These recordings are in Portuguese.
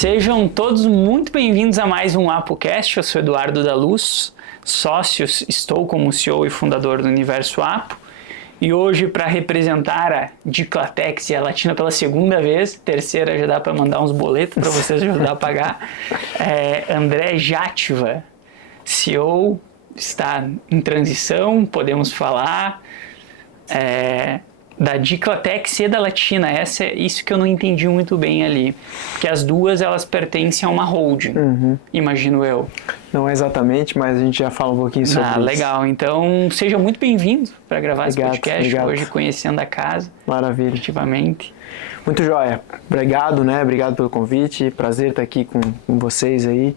Sejam todos muito bem-vindos a mais um ApoCast. Eu sou Eduardo da Luz, estou como CEO e fundador do Universo Apo. E hoje, para representar a Diclatex e a Latina pela segunda vez, terceira já dá para mandar uns boletos para vocês ajudar a pagar, André Játiva, CEO, está em transição, podemos falar, da Diclatex e da Latina. Isso que eu não entendi muito bem ali, que as duas elas pertencem a uma holding, imagino eu. Não exatamente, mas a gente já fala um pouquinho sobre isso. Legal, então seja muito bem-vindo para gravar esse podcast obrigado. Hoje, conhecendo a casa. Maravilha. Efetivamente. Muito joia. Obrigado, Obrigado pelo convite. Prazer estar aqui com vocês aí.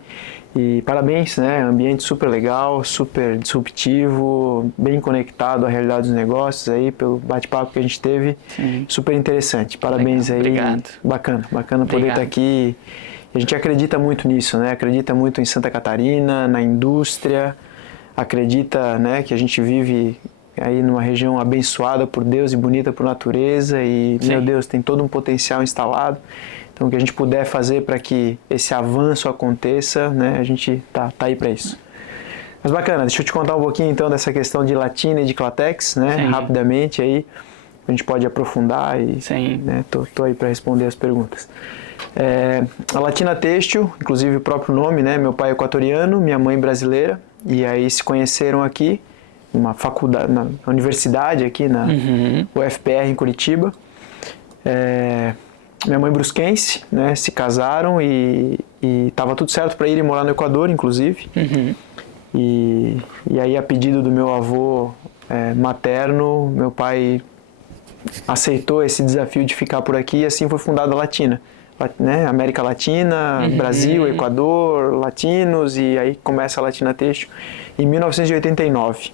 E parabéns, Ambiente super legal, super disruptivo, bem conectado à realidade dos negócios aí, pelo bate-papo que a gente teve. Sim. Super interessante. Parabéns legal. aí. Obrigado. Bacana poder estar aqui. A gente acredita muito nisso, Acredita muito em Santa Catarina, na indústria. Acredita, que a gente vive aí numa região abençoada por Deus e bonita por natureza. E, Sim. Meu Deus, tem todo um potencial instalado. Então, o que a gente puder fazer para que esse avanço aconteça, a gente tá aí para isso. Mas bacana, deixa eu te contar um pouquinho então dessa questão de Latina e de Diclatex, rapidamente aí, a gente pode aprofundar e tô aí para responder as perguntas. A Latina Têxtil, inclusive o próprio nome, meu pai é equatoriano, minha mãe brasileira, e aí se conheceram aqui, numa faculdade, na universidade aqui, na UFPR em Curitiba. Minha mãe brusquense, se casaram e estava tudo certo para irem morar no Equador, inclusive. E aí, a pedido do meu avô materno, meu pai aceitou esse desafio de ficar por aqui e assim foi fundada a Latina. América Latina, Brasil, Equador, latinos, e aí começa a Latina Têxtil em 1989.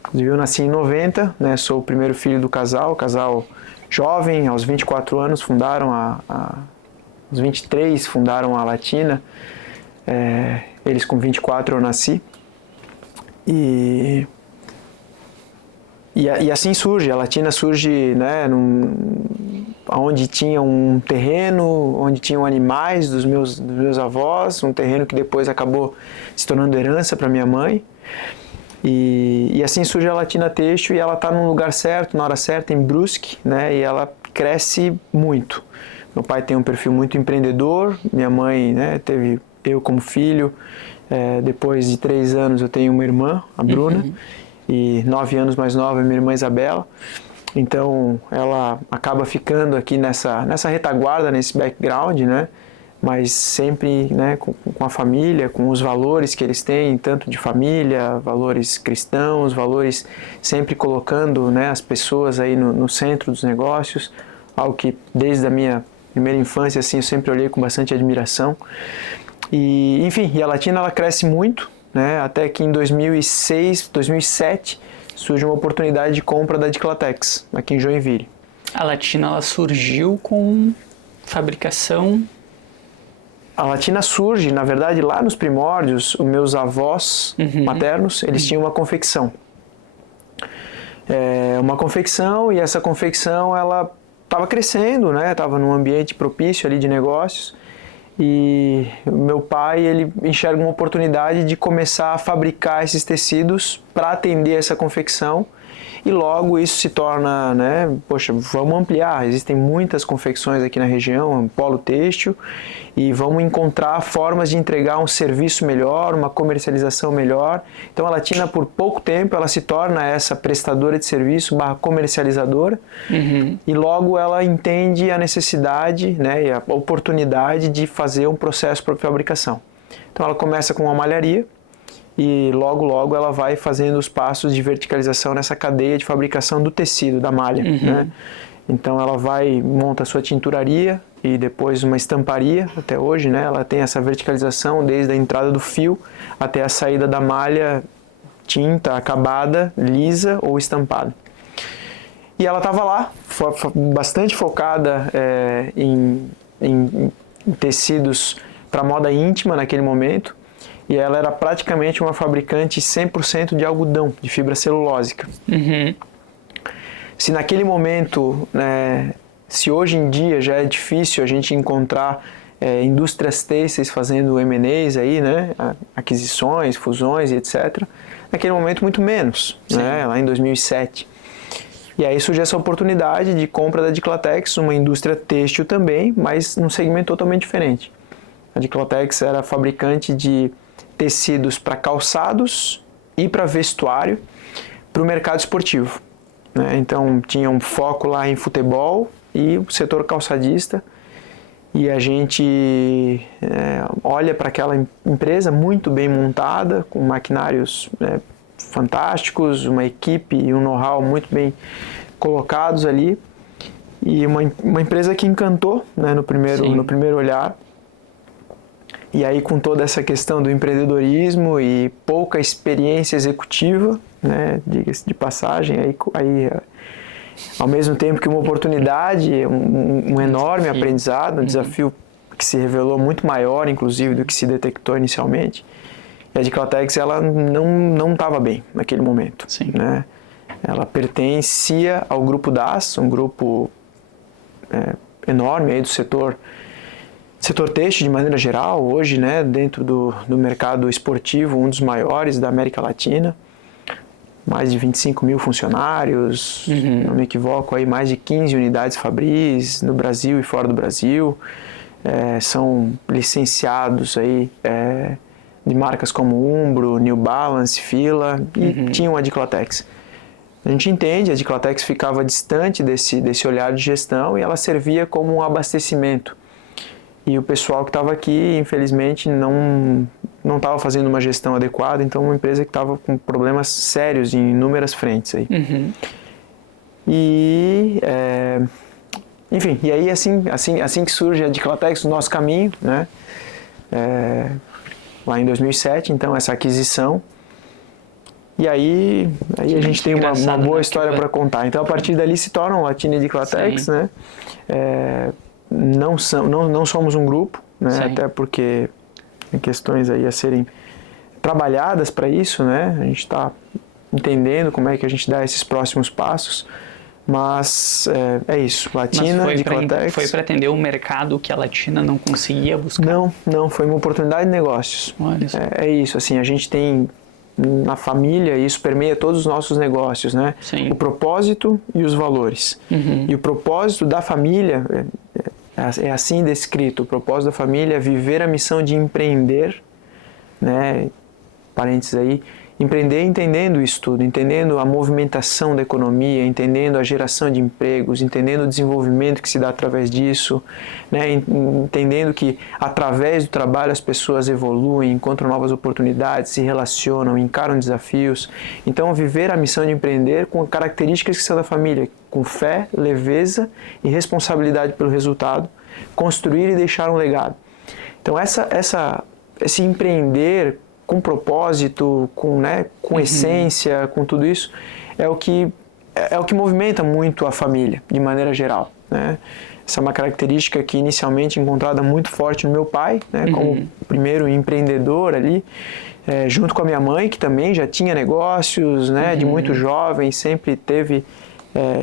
Inclusive eu nasci em 90, sou o primeiro filho do casal jovem, aos 24 anos fundaram aos 23 fundaram a Latina, eles com 24 eu nasci, e assim surge, a Latina surge, onde tinha um terreno, onde tinham animais dos meus avós, um terreno que depois acabou se tornando herança para minha mãe. E assim surge a Latina Têxtil e ela está num lugar certo, na hora certa, em Brusque, e ela cresce muito. Meu pai tem um perfil muito empreendedor, minha mãe teve eu como filho, depois de 3 anos eu tenho uma irmã, a Bruna, e 9 anos mais nova, minha irmã Isabela. Então ela acaba ficando aqui nessa retaguarda, nesse background, mas sempre com a família, com os valores que eles têm, tanto de família, valores cristãos, valores sempre colocando as pessoas aí no centro dos negócios, algo que desde a minha primeira infância assim, eu sempre olhei com bastante admiração. E enfim, a Latina ela cresce muito, até que em 2006, 2007 surge uma oportunidade de compra da Diclatex, aqui em Joinville. A Latina ela surgiu com fabricação... A Latina surge, na verdade, lá nos primórdios, os meus avós maternos, eles tinham uma confecção. E essa confecção, ela estava crescendo, estava num ambiente propício ali de negócios. E o meu pai, ele enxerga uma oportunidade de começar a fabricar esses tecidos para atender essa confecção. E logo isso se torna, poxa, vamos ampliar, existem muitas confecções aqui na região, um polo têxtil, e vamos encontrar formas de entregar um serviço melhor, uma comercialização melhor. Então a Latina, por pouco tempo, ela se torna essa prestadora de serviço / comercializadora, e logo ela entende a necessidade e a oportunidade de fazer um processo para fabricação. Então ela começa com uma malharia, e logo ela vai fazendo os passos de verticalização nessa cadeia de fabricação do tecido, da malha. Então ela monta a sua tinturaria e depois uma estamparia, até hoje, ela tem essa verticalização desde a entrada do fio até a saída da malha, tinta, acabada, lisa ou estampada. E ela estava lá, bastante focada em tecidos para moda íntima naquele momento, e ela era praticamente uma fabricante 100% de algodão, de fibra celulósica. Se naquele momento, se hoje em dia já é difícil a gente encontrar indústrias têxteis fazendo M&As aí, né? Aquisições, fusões e etc. Naquele momento muito menos, né? Lá em 2007. E aí surge essa oportunidade de compra da Diclatex, uma indústria têxtil também, mas num segmento totalmente diferente. A Diclatex era fabricante de tecidos para calçados e para vestuário para o mercado esportivo, né? Então tinha um foco lá em futebol e o setor calçadista, e a gente olha para aquela empresa muito bem montada, com maquinários fantásticos, uma equipe e um know-how muito bem colocados ali, e uma empresa que encantou, né, no primeiro olhar. E aí, com toda essa questão do empreendedorismo e pouca experiência executiva, né, diga-se de passagem, aí ao mesmo tempo que uma oportunidade, um enorme aprendizado, um desafio que se revelou muito maior, inclusive, do que se detectou inicialmente. E a Diclatex, ela não estava bem naquele momento, né? Ela pertencia ao grupo DAS, um grupo enorme aí do setor têxtil de maneira geral, hoje, né, dentro do mercado esportivo, um dos maiores da América Latina, mais de 25 mil funcionários, não me equivoco, aí mais de 15 unidades Fabris no Brasil e fora do Brasil, são licenciados aí, de marcas como Umbro, New Balance, Fila, e tinham a Diclatex. A gente entende, a Diclatex ficava distante desse olhar de gestão e ela servia como um abastecimento. E o pessoal que estava aqui, infelizmente, não estava fazendo uma gestão adequada, então uma empresa que estava com problemas sérios em inúmeras frentes aí. E, enfim, e aí assim que surge a Diclatex, o nosso caminho, né? Lá em 2007, então, essa aquisição. E aí a gente tem uma boa história para contar. Então, a partir dali se tornam Latina e Diclatex, né? Não somos um grupo, né? Até porque tem questões aí a serem trabalhadas para isso, né? A gente está entendendo como é que a gente dá esses próximos passos, mas é isso, Latina, Diclatex. Foi para atender um mercado que a Latina não conseguia buscar? Não, foi uma oportunidade de negócios. Olha só. É isso, assim, a gente tem na família, e isso permeia todos os nossos negócios, né? Sim. O propósito e os valores. E o propósito da família é assim descrito: o propósito da família é viver a missão de empreender, né? Parênteses aí, empreender entendendo isso tudo, entendendo a movimentação da economia, entendendo a geração de empregos, entendendo o desenvolvimento que se dá através disso, né? Entendendo que através do trabalho as pessoas evoluem, encontram novas oportunidades, se relacionam, encaram desafios. Então, viver a missão de empreender com características que são da família, com fé, leveza e responsabilidade pelo resultado, construir e deixar um legado. Então, esse empreender com propósito, com essência, com tudo isso, é o que movimenta muito a família, de maneira geral, né? Essa é uma característica que inicialmente encontrada muito forte no meu pai, né? Como o primeiro empreendedor ali, junto com a minha mãe, que também já tinha negócios, né? De muito jovem, sempre teve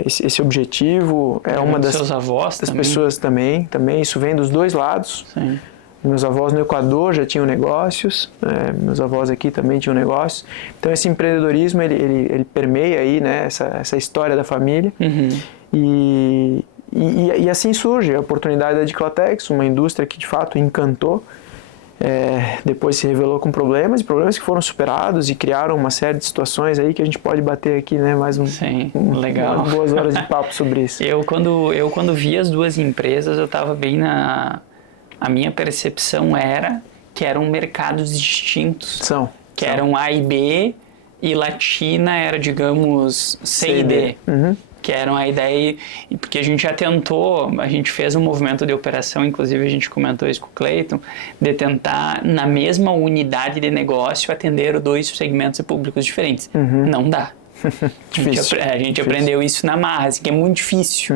esse objetivo. Uma das seus avós das também. Pessoas também, isso vem dos dois lados. Sim. Meus avós no Equador já tinham negócios, meus avós aqui também tinham negócios. Então esse empreendedorismo ele permeia aí, né, essa história da família. E assim surge a oportunidade da Diclatex, uma indústria que de fato encantou. Depois se revelou com problemas que foram superados e criaram uma série de situações aí que a gente pode bater aqui, né, mais legal. Umas boas horas de papo sobre isso. Eu quando vi as duas empresas, eu estava bem a minha percepção era que eram mercados distintos. Que eram A e B, e Latina era, digamos, C e D. Que eram a ideia, porque a gente já tentou, a gente fez um movimento de operação, inclusive a gente comentou isso com o Cleiton, de tentar, na mesma unidade de negócio, atender dois segmentos públicos diferentes. Não dá. A gente aprendeu isso na marra, assim, que é muito difícil.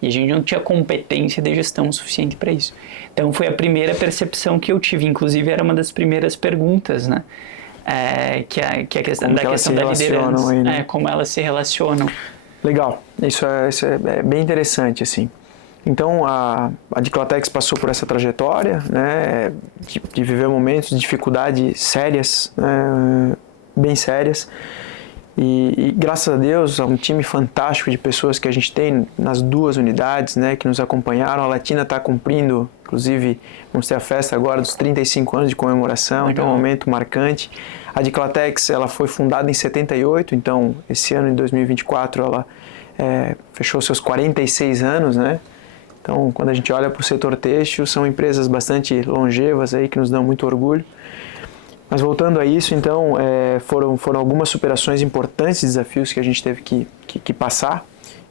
E a gente não tinha competência de gestão suficiente para isso. Então foi a primeira percepção que eu tive, inclusive era uma das primeiras perguntas, né? Que a questão da liderança, aí, né? Como elas se relacionam. Legal, isso é bem interessante, assim. Então a Diclatex passou por essa trajetória, né, de viver momentos de dificuldade sérias, né, bem sérias. E graças a Deus, a um time fantástico de pessoas que a gente tem nas duas unidades, né, que nos acompanharam. A Latina está cumprindo, inclusive, vamos ter a festa agora dos 35 anos de comemoração, Legal. Então é um momento marcante. A Diclatex, ela foi fundada em 78, então esse ano, em 2024, ela fechou seus 46 anos, né? Então, quando a gente olha para o setor têxtil, são empresas bastante longevas aí, que nos dão muito orgulho. Mas voltando a isso, então, foram algumas superações importantes, desafios que a gente teve que passar.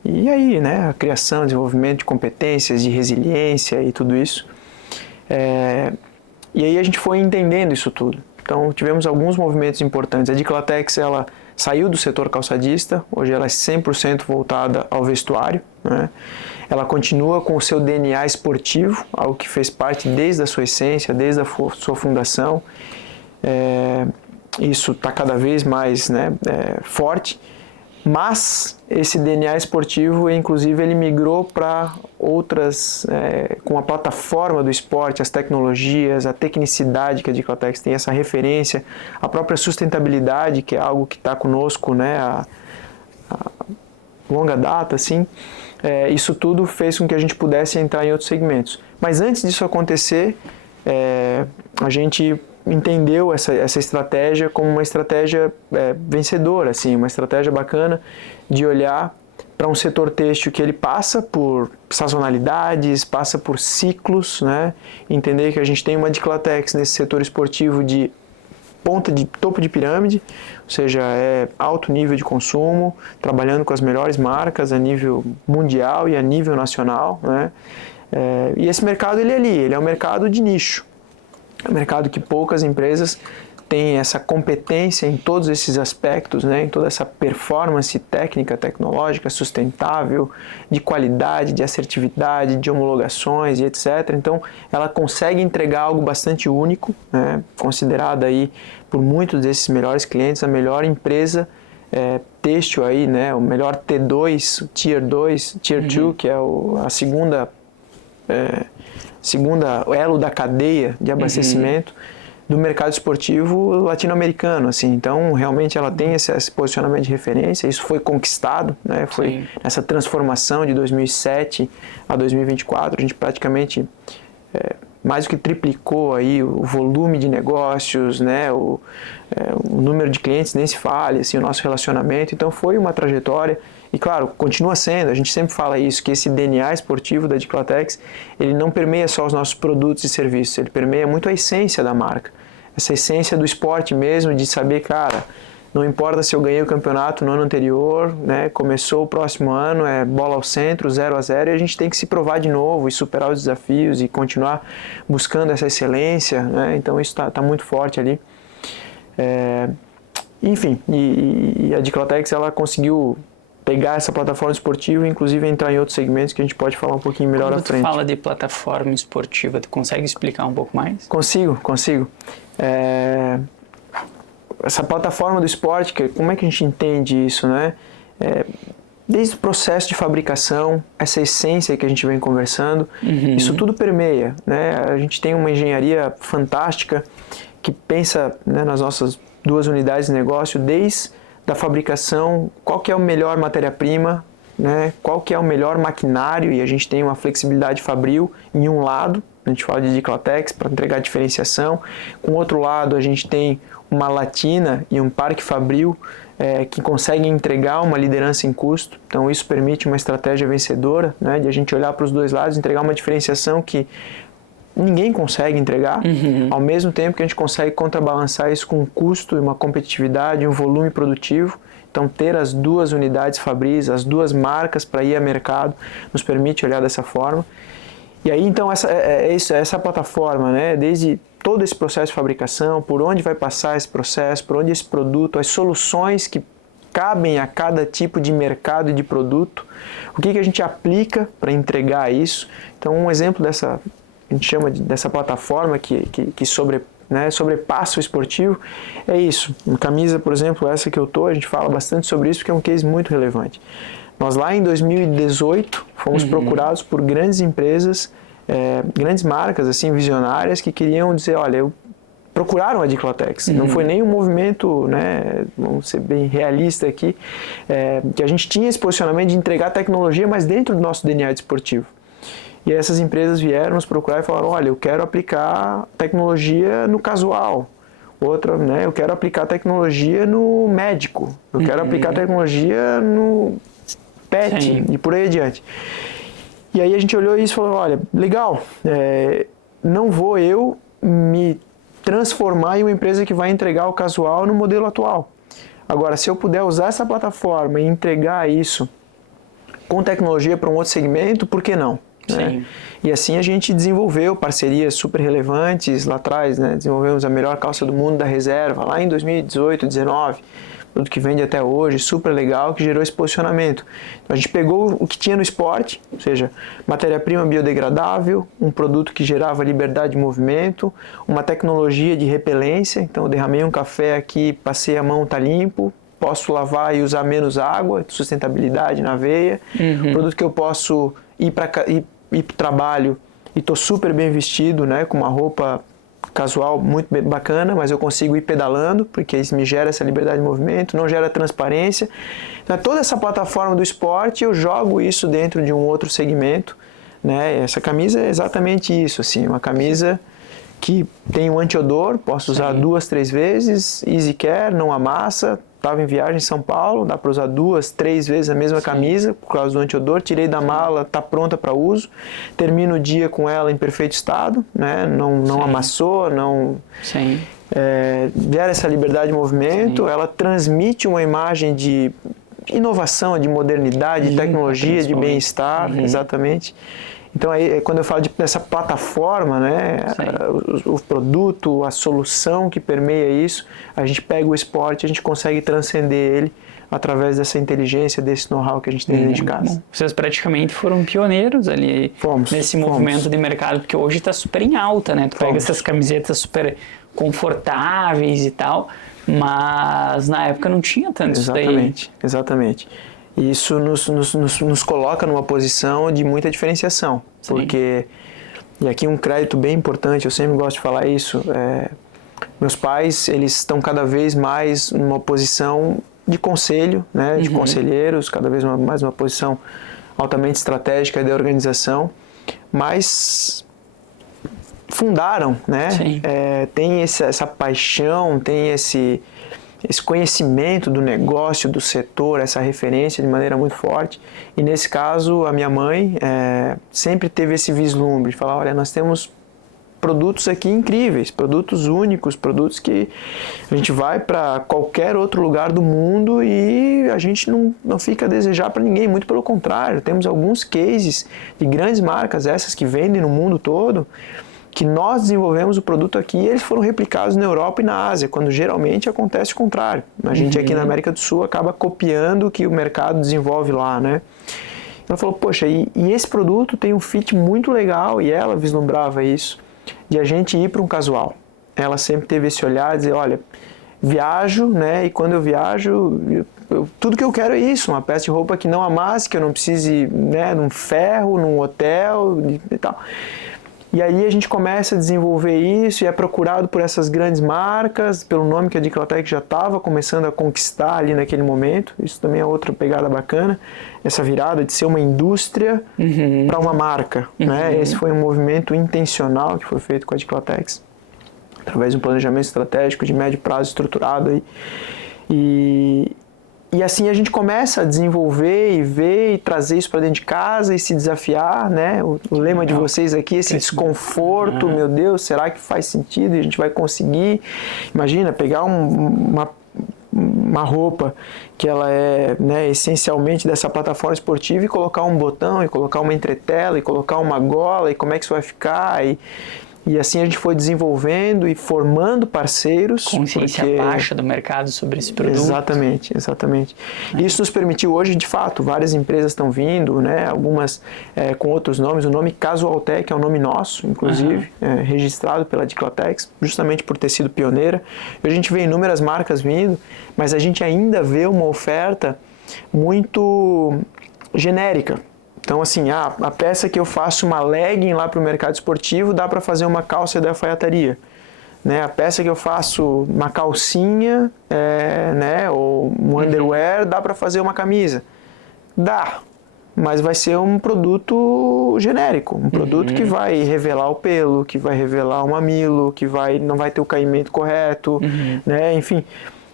E aí, né, a criação, desenvolvimento de competências, de resiliência e tudo isso. E aí a gente foi entendendo isso tudo. Então, tivemos alguns movimentos importantes. A Diclatex, ela saiu do setor calçadista, hoje ela é 100% voltada ao vestuário, né? Ela continua com o seu DNA esportivo, algo que fez parte desde a sua essência, desde a sua fundação. Isso está cada vez mais, né, forte, mas esse DNA esportivo, inclusive, ele migrou para outras, com a plataforma do esporte, as tecnologias, a tecnicidade que a Diclatex tem, essa referência, a própria sustentabilidade, que é algo que está conosco, né, a longa data, assim. Isso tudo fez com que a gente pudesse entrar em outros segmentos. Mas antes disso acontecer, a gente entendeu essa estratégia como uma estratégia vencedora, assim, uma estratégia bacana de olhar para um setor têxtil que ele passa por sazonalidades, passa por ciclos, né? Entender que a gente tem uma Diclatex nesse setor esportivo de topo de pirâmide, ou seja, alto nível de consumo, trabalhando com as melhores marcas a nível mundial e a nível nacional, né? E esse mercado ele é um mercado de nicho. É um mercado que poucas empresas têm essa competência em todos esses aspectos, né, em toda essa performance técnica, tecnológica, sustentável, de qualidade, de assertividade, de homologações e etc. Então, ela consegue entregar algo bastante único, né, considerada aí por muitos desses melhores clientes a melhor empresa têxtil aí, né, o melhor T2, o Tier 2, Tier 2, que é a segunda elo da cadeia de abastecimento do mercado esportivo latino-americano, assim. Então, realmente ela tem esse posicionamento de referência, isso foi conquistado, né? Foi essa transformação de 2007 a 2024, a gente praticamente mais do que triplicou aí o volume de negócios, né? O número de clientes nem se fale, assim, o nosso relacionamento. Então, foi uma trajetória. E claro, continua sendo, a gente sempre fala isso, que esse DNA esportivo da Diclatex, ele não permeia só os nossos produtos e serviços, ele permeia muito a essência da marca. Essa essência do esporte mesmo, de saber, cara, não importa se eu ganhei o campeonato no ano anterior, né, começou o próximo ano, é bola ao centro, 0-0, e a gente tem que se provar de novo e superar os desafios e continuar buscando essa excelência, né, então isso tá muito forte ali. Enfim, e a Diclatex, ela conseguiu pegar essa plataforma esportiva e inclusive entrar em outros segmentos que a gente pode falar um pouquinho melhor à frente. Quando tu fala de plataforma esportiva, tu consegue explicar um pouco mais? Consigo. Essa plataforma do esporte, como é que a gente entende isso, né? Desde o processo de fabricação, essa essência que a gente vem conversando, isso tudo permeia, né? A gente tem uma engenharia fantástica que pensa, né, nas nossas duas unidades de negócio, desde da fabricação, qual que é a melhor matéria-prima, né? Qual que é o melhor maquinário, e a gente tem uma flexibilidade fabril em um lado, a gente fala de Diclatex para entregar diferenciação, com o outro lado a gente tem uma Latina e um parque fabril que conseguem entregar uma liderança em custo, então isso permite uma estratégia vencedora, né? De a gente olhar para os dois lados, entregar uma diferenciação que ninguém consegue entregar, ao mesmo tempo que a gente consegue contrabalançar isso com um custo e uma competitividade, um volume produtivo. Então, ter as duas unidades fabris, as duas marcas para ir a mercado, nos permite olhar dessa forma. E aí, então, essa plataforma, né, desde todo esse processo de fabricação, por onde vai passar esse processo, por onde esse produto, as soluções que cabem a cada tipo de mercado e de produto, o que a gente aplica para entregar isso. Então, um exemplo dessa, a gente chama dessa plataforma que sobrepassa o esportivo, é isso. Uma camisa, por exemplo, essa que eu tô, a gente fala bastante sobre isso porque é um case muito relevante. Nós lá em 2018 fomos procurados por grandes empresas, grandes marcas assim visionárias que queriam dizer, olha, procuraram a Diclatex. Não foi nem um movimento, né, vamos ser bem realista aqui, que a gente tinha esse posicionamento de entregar tecnologia, mas dentro do nosso DNA desportivo. E essas empresas vieram nos procurar e falaram, olha, eu quero aplicar tecnologia no casual. Outra, né, eu quero aplicar tecnologia no médico. Eu quero aplicar tecnologia no pet. Sim. E por aí adiante. E aí a gente olhou isso e falou, olha, legal, não vou eu me transformar em uma empresa que vai entregar o casual no modelo atual. Agora, se eu puder usar essa plataforma e entregar isso com tecnologia para um outro segmento, por que não? Né? E assim a gente desenvolveu parcerias super relevantes lá atrás, né? Desenvolvemos a melhor calça do mundo da reserva lá em 2018, 2019, produto que vende até hoje, super legal, que gerou esse posicionamento. Então, a gente pegou o que tinha no esporte, ou seja, matéria-prima biodegradável, um produto que gerava liberdade de movimento, uma tecnologia de repelência, então eu derramei um café aqui, passei a mão, tá limpo, posso lavar e usar menos água, sustentabilidade na veia, produto que eu posso ir para o trabalho e estou super bem vestido, né, com uma roupa casual muito bacana, mas eu consigo ir pedalando, porque isso me gera essa liberdade de movimento, não gera transparência. Então, toda essa plataforma do esporte, eu jogo isso dentro de um outro segmento, né? Essa camisa é exatamente isso, assim, uma camisa que tem um anti-odor, posso usar 2, 3 vezes, easy care, não amassa. Estava em viagem em São Paulo, dá para usar 2, 3 vezes a mesma camisa por causa do anti-odor, tirei da mala, está pronta para uso, termino o dia com ela em perfeito estado, né? Não amassou, não gera essa liberdade de movimento, ela transmite uma imagem de inovação, de modernidade, de tecnologia, de bem-estar, exatamente. Então, aí, quando eu falo dessa plataforma, né, o produto, a solução que permeia isso, a gente pega o esporte, a gente consegue transcender ele através dessa inteligência, desse know-how que a gente tem dentro de casa. Bom, vocês praticamente foram pioneiros ali nesse movimento de mercado, porque hoje está super em alta, né? Tu pega essas camisetas super confortáveis e tal, mas na época não tinha tanto isso daí. Exatamente. E isso nos coloca numa posição de muita diferenciação, porque, e aqui um crédito bem importante, eu sempre gosto de falar isso, meus pais, eles estão cada vez mais numa posição de conselho, né, de conselheiros, cada vez mais uma posição altamente estratégica da organização, mas fundaram, né, tem essa paixão, tem esse conhecimento do negócio, do setor, essa referência de maneira muito forte. E nesse caso, a minha mãe sempre teve esse vislumbre de falar, olha, nós temos produtos aqui incríveis, produtos únicos, produtos que a gente vai para qualquer outro lugar do mundo e a gente não fica a desejar para ninguém, muito pelo contrário, temos alguns cases de grandes marcas, essas que vendem no mundo todo, que nós desenvolvemos o produto aqui e eles foram replicados na Europa e na Ásia, quando geralmente acontece o contrário. A gente aqui na América do Sul acaba copiando o que o mercado desenvolve lá, né? Ela falou, poxa, e esse produto tem um fit muito legal, e ela vislumbrava isso, de a gente ir para um casual. Ela sempre teve esse olhar, dizer, olha, viajo, né, e quando eu viajo, tudo que eu quero é isso, uma peça de roupa que não amasse, que eu não precise, né, num ferro, num hotel e tal. E aí a gente começa a desenvolver isso e é procurado por essas grandes marcas, pelo nome que a Diclatex já estava começando a conquistar ali naquele momento. Isso também é outra pegada bacana, essa virada de ser uma indústria para uma marca. Né? Esse foi um movimento intencional que foi feito com a Diclatex, através de um planejamento estratégico de médio prazo estruturado. Aí. E assim a gente começa a desenvolver e ver e trazer isso para dentro de casa e se desafiar, né? O lema de vocês aqui, esse desconforto, meu Deus, será que faz sentido e a gente vai conseguir? Imagina, pegar uma roupa que ela é, né, essencialmente dessa plataforma esportiva e colocar um botão, e colocar uma entretela, e colocar uma gola, e como é que isso vai ficar, e assim a gente foi desenvolvendo e formando parceiros. Consciência baixa do mercado sobre esse produto. Exatamente. Isso nos permitiu hoje, de fato, várias empresas estão vindo, né, algumas com outros nomes. O nome Casualtech é um nome nosso, inclusive, registrado pela Diclatex, justamente por ter sido pioneira. E a gente vê inúmeras marcas vindo, mas a gente ainda vê uma oferta muito genérica. Então, assim, a peça que eu faço uma legging lá para o mercado esportivo, dá para fazer uma calça da alfaiataria. Né? A peça que eu faço uma calcinha, né, ou um underwear, dá para fazer uma camisa. Dá, mas vai ser um produto genérico, um produto que vai revelar o pelo, que vai revelar o mamilo, que não vai ter o caimento correto, né? Enfim.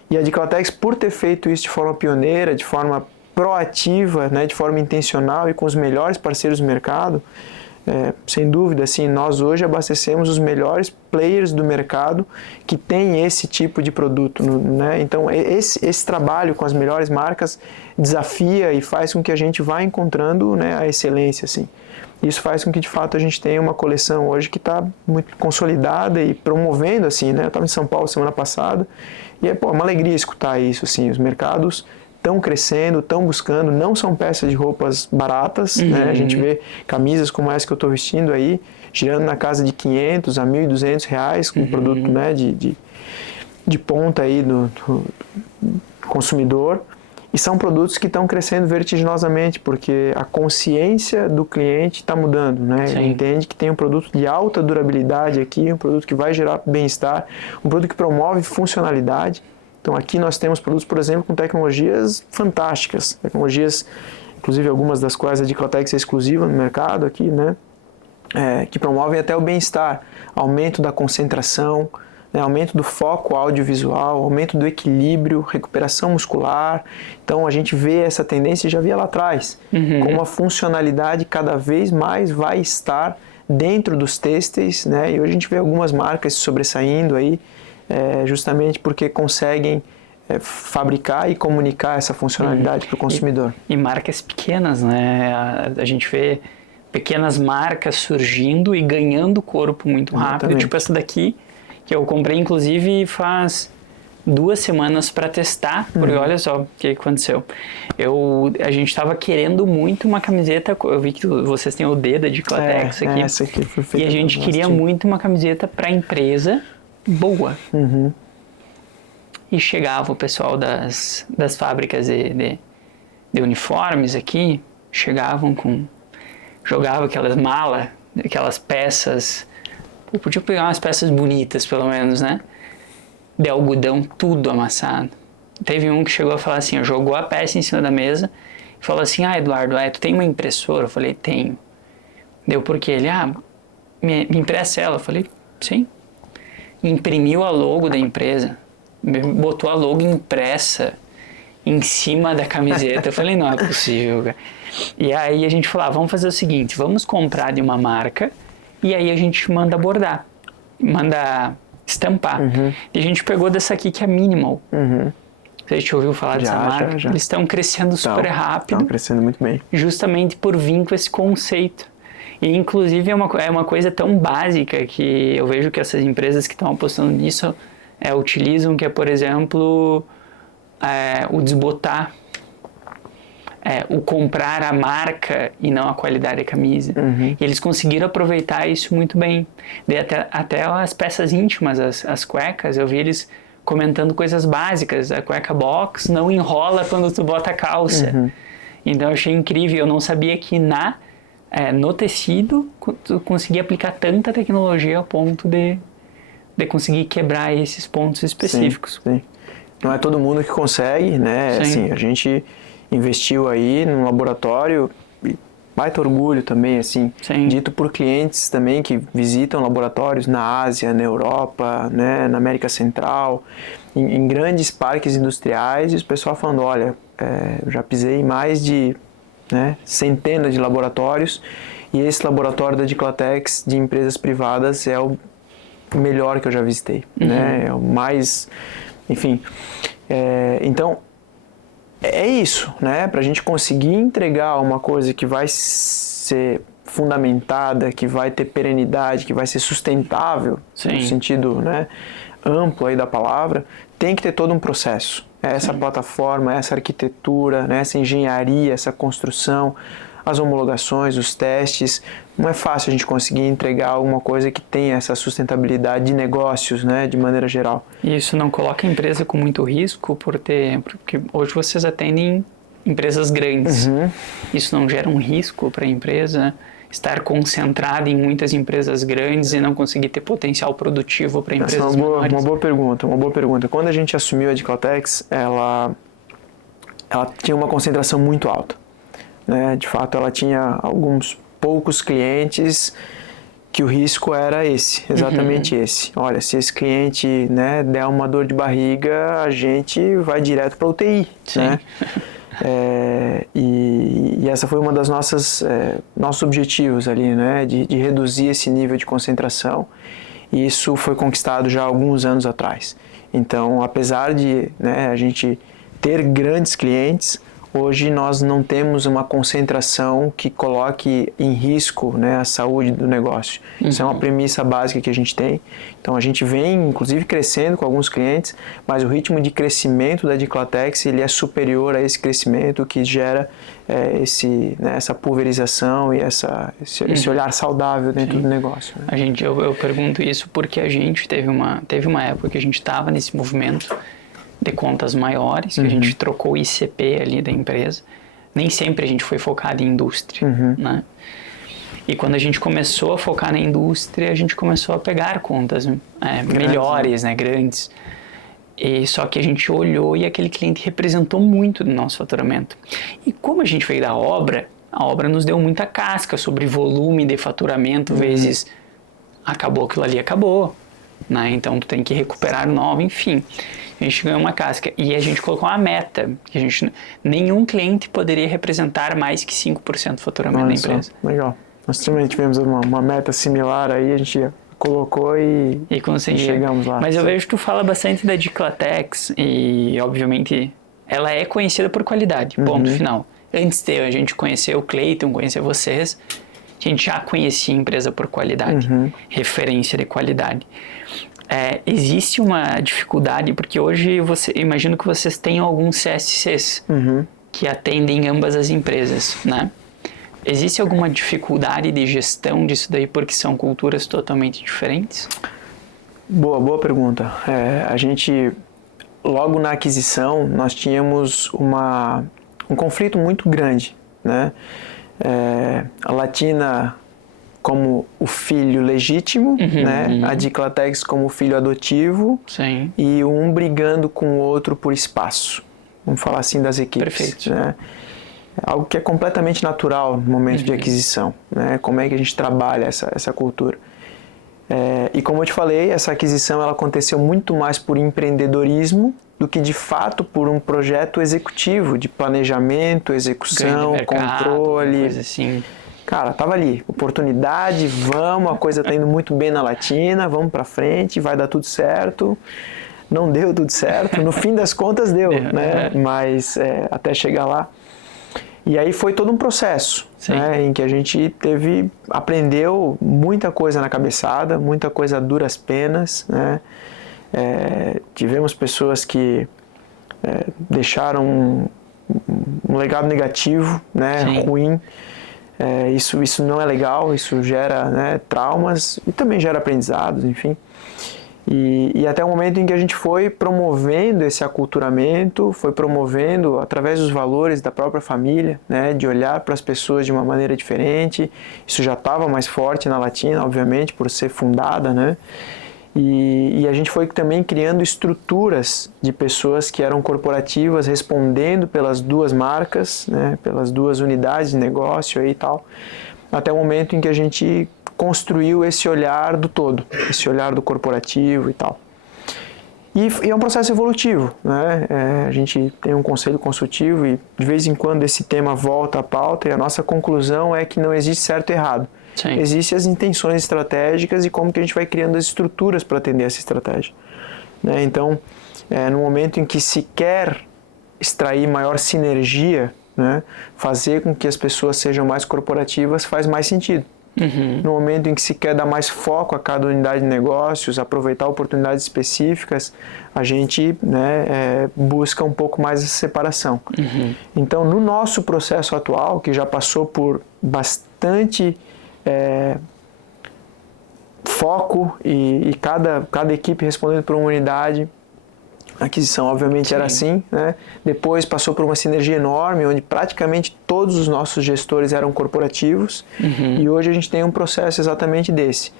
E a Diclatex, por ter feito isso de forma pioneira, de forma proativa, né, de forma intencional e com os melhores parceiros do mercado, sem dúvida, assim, nós hoje abastecemos os melhores players do mercado que tem esse tipo de produto, né? Então, esse trabalho com as melhores marcas desafia e faz com que a gente vá encontrando, né, a excelência, assim. Isso faz com que, de fato, a gente tenha uma coleção hoje que está muito consolidada e promovendo, assim, né? Eu estava em São Paulo semana passada e é uma alegria escutar isso, assim, os mercados estão crescendo, estão buscando, não são peças de roupas baratas, né? A gente vê camisas como essa que eu estou vestindo aí, girando na casa de 500 a 1.200 reais, com produto, né, de ponta aí do consumidor, e são produtos que estão crescendo vertiginosamente, porque a consciência do cliente está mudando, né? Ele entende que tem um produto de alta durabilidade aqui, um produto que vai gerar bem-estar, um produto que promove funcionalidade. Então aqui nós temos produtos, por exemplo, com tecnologias fantásticas, tecnologias, inclusive algumas das quais a Diclatex é exclusiva no mercado aqui, né? Que promovem até o bem-estar, aumento da concentração, né? Aumento do foco audiovisual, aumento do equilíbrio, recuperação muscular. Então a gente vê essa tendência, já via lá atrás, como a funcionalidade cada vez mais vai estar dentro dos têxteis, né? E hoje a gente vê algumas marcas se sobressaindo aí, justamente porque conseguem fabricar e comunicar essa funcionalidade para o consumidor. E marcas pequenas, né? A gente vê pequenas marcas surgindo e ganhando corpo muito rápido. Exatamente. Tipo essa daqui, que eu comprei inclusive faz 2 semanas para testar, porque olha só o que aconteceu. A gente estava querendo muito uma camiseta, eu vi que vocês têm o D da Diclatex aqui, essa aqui foi feita, e a gente queria muito uma camiseta para empresa boa. E chegava o pessoal das fábricas de uniformes aqui, jogava aquelas malas, aquelas peças, podia pegar umas peças bonitas pelo menos, né? De algodão, tudo amassado. Teve um que chegou a falar assim, jogou a peça em cima da mesa e falou assim, Eduardo, tu tem uma impressora? Eu falei, tenho. Deu porque ele, me empresta ela? Eu falei, sim. Imprimiu a logo da empresa, botou a logo impressa em cima da camiseta. Eu falei, não é possível, cara. E aí a gente falou, vamos fazer o seguinte, vamos comprar de uma marca e aí a gente manda bordar, manda estampar. E a gente pegou dessa aqui que é Minimal. Você já ouviu falar dessa marca? Já. Eles estão crescendo super rápido. Estão crescendo muito bem. Justamente por vir com esse conceito. E inclusive é uma coisa tão básica que eu vejo que essas empresas que estão apostando nisso utilizam, que é, por exemplo, o desbotar, o comprar a marca e não a qualidade da camisa. E eles conseguiram aproveitar isso muito bem. Daí até as peças íntimas, as cuecas, eu vi eles comentando coisas básicas. A cueca box não enrola quando tu bota a calça. Então eu achei incrível, eu não sabia que no tecido tu conseguia aplicar tanta tecnologia ao ponto de conseguir quebrar esses pontos específicos. Sim. Não é todo mundo que consegue, né? Assim, a gente investiu aí num laboratório, e baita orgulho também, assim, dito por clientes também que visitam laboratórios na Ásia, na Europa, né, na América Central, em grandes parques industriais, e o pessoal falando, olha, eu já pisei em mais de centenas de laboratórios, e esse laboratório da Diclatex de empresas privadas é o melhor que eu já visitei, né? É o mais, enfim, então é isso, né? Para a gente conseguir entregar uma coisa que vai ser fundamentada, que vai ter perenidade, que vai ser sustentável, no sentido, né, amplo aí da palavra, tem que ter todo um processo. Essa plataforma, essa arquitetura, né, essa engenharia, essa construção, as homologações, os testes. Não é fácil a gente conseguir entregar alguma coisa que tenha essa sustentabilidade de negócios, né, de maneira geral. E isso não coloca a empresa com muito risco porque hoje vocês atendem empresas grandes. Isso não gera um risco para a empresa? Estar concentrada em muitas empresas grandes e não conseguir ter potencial produtivo para empresas menores? Uma boa pergunta. Quando a gente assumiu a Diclatex, ela tinha uma concentração muito alta, né? De fato, ela tinha alguns poucos clientes que o risco era exatamente esse. Olha, se esse cliente, né, der uma dor de barriga, a gente vai direto para UTI, né? E essa foi uma das nossos objetivos ali, né, de reduzir esse nível de concentração, e isso foi conquistado já há alguns anos atrás. Então, apesar de, né, a gente ter grandes clientes, hoje nós não temos uma concentração que coloque em risco, né, a saúde do negócio. Isso é uma premissa básica que a gente tem. Então a gente vem, inclusive, crescendo com alguns clientes, mas o ritmo de crescimento da Diclatex ele é superior a esse crescimento que gera essa pulverização e esse olhar saudável dentro do negócio, né? Eu pergunto isso porque a gente teve uma época que a gente estava nesse movimento de contas maiores, que a gente trocou o ICP ali da empresa. Nem sempre a gente foi focado em indústria, né? E quando a gente começou a focar na indústria, a gente começou a pegar contas melhores, né, grandes. E só que a gente olhou e aquele cliente representou muito do nosso faturamento. E como a gente veio da obra, a obra nos deu muita casca sobre volume de faturamento, vezes acabou aquilo ali, acabou, né? Então tu tem que recuperar novo, enfim. A gente ganhou uma casca e a gente colocou uma meta, que nenhum cliente poderia representar mais que 5% do faturamento da empresa. Legal. Nós também tivemos uma meta similar aí, a gente colocou e chegamos lá. Mas eu vejo que tu fala bastante da Diclatex e, obviamente, ela é conhecida por qualidade, ponto final. Antes de a gente conhecer o Cleiton, conhecer vocês, a gente já conhecia a empresa por qualidade, referência de qualidade. Existe uma dificuldade, porque hoje imagino que vocês tenham alguns CSCs que atendem ambas as empresas, né? Existe alguma dificuldade de gestão disso daí, porque são culturas totalmente diferentes? Boa pergunta. A gente, logo na aquisição, nós tínhamos um conflito muito grande, né? A Latina como o filho legítimo, né? A Diclatex como o filho adotivo. Sim. E um brigando com o outro por espaço. Vamos falar assim das equipes. Perfeito. Né? Algo que é completamente natural no momento de aquisição, né? Como é que a gente trabalha essa cultura. E como eu te falei, essa aquisição ela aconteceu muito mais por empreendedorismo do que de fato por um projeto executivo de planejamento, execução, controle. Coisa assim. Cara, tava ali, oportunidade, a coisa tá indo muito bem na Latina, vamos pra frente, vai dar tudo certo. Não deu tudo certo, no fim das contas deu, né? Mas até chegar lá. E aí foi todo um processo, né? Em que a gente aprendeu muita coisa na cabeçada, muita coisa a duras penas, né? Tivemos pessoas que deixaram um legado negativo, né? Ruim. Isso não é legal, isso gera, né, traumas e também gera aprendizados, enfim. E até o momento em que a gente foi promovendo esse aculturamento, foi promovendo através dos valores da própria família, né, de olhar para as pessoas de uma maneira diferente. Isso já estava mais forte na Latina, obviamente, por ser fundada, né? E a gente foi também criando estruturas de pessoas que eram corporativas, respondendo pelas duas marcas, né, pelas duas unidades de negócio aí e tal, até o momento em que a gente construiu esse olhar do todo, esse olhar do corporativo e tal. E é um processo evolutivo, né? A gente tem um conselho consultivo e de vez em quando esse tema volta à pauta e a nossa conclusão é que não existe certo e errado. Existem as intenções estratégicas e como que a gente vai criando as estruturas para atender essa estratégia, né? Então, no momento em que se quer extrair maior sinergia, né, fazer com que as pessoas sejam mais corporativas faz mais sentido. No momento em que se quer dar mais foco a cada unidade de negócios, aproveitar oportunidades específicas, a gente, né, busca um pouco mais essa separação. Então, no nosso processo atual, que já passou por bastante foco e cada equipe respondendo por uma unidade, A aquisição, obviamente, era assim, né? Depois passou por uma sinergia enorme, onde praticamente todos os nossos gestores eram corporativos, e hoje a gente tem um processo exatamente desse.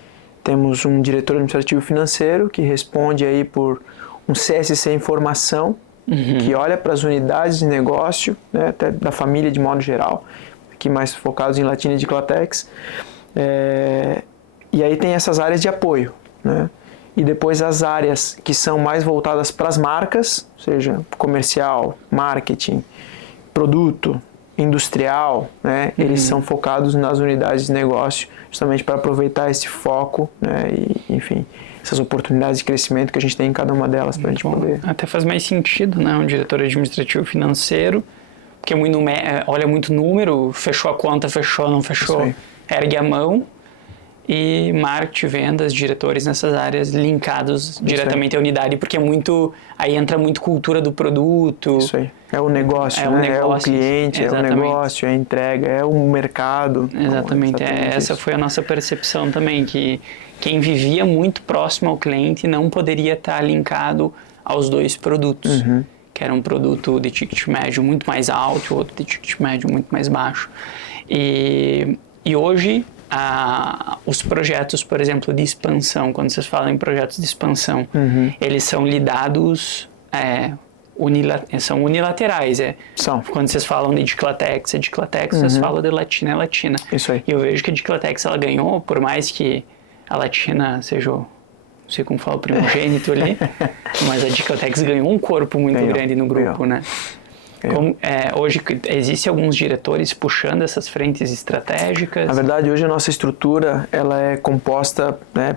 Temos um diretor administrativo financeiro que responde aí por um CSC Informação, que olha para as unidades de negócio, né, até da família de modo geral, aqui mais focados em Latina e Diclatex. E aí tem essas áreas de apoio, né? E depois as áreas que são mais voltadas para as marcas, seja comercial, marketing, produto, industrial, né? Eles são focados nas unidades de negócio, justamente para aproveitar esse foco, né? E, enfim, essas oportunidades de crescimento que a gente tem em cada uma delas para a gente poder... Até faz mais sentido, né? Um diretor administrativo financeiro, porque olha muito número, fechou a conta, fechou, não fechou, ergue a mão. E marketing, vendas, diretores nessas áreas linkados diretamente à unidade, porque aí entra muito cultura do produto. Isso aí. É o negócio, né? É o cliente, exatamente. É o negócio, é a entrega, é o mercado. Exatamente. Essa foi a nossa percepção também, que quem vivia muito próximo ao cliente não poderia estar linkado aos dois produtos. Que era um produto de ticket médio muito mais alto e outro de ticket médio muito mais baixo. E hoje... os projetos, por exemplo, de expansão, quando vocês falam em projetos de expansão, eles são lidados, são unilaterais. São. Quando vocês falam de Diclatex, vocês falam de Latina, é Latina. Isso aí. E eu vejo que a Diclatex, ela ganhou, por mais que a Latina seja, não sei como fala, o primogênito ali, mas a Diclatex ganhou um corpo muito grande no grupo, né? Hoje existem alguns diretores puxando essas frentes estratégicas? Na verdade, hoje a nossa estrutura ela é composta, né,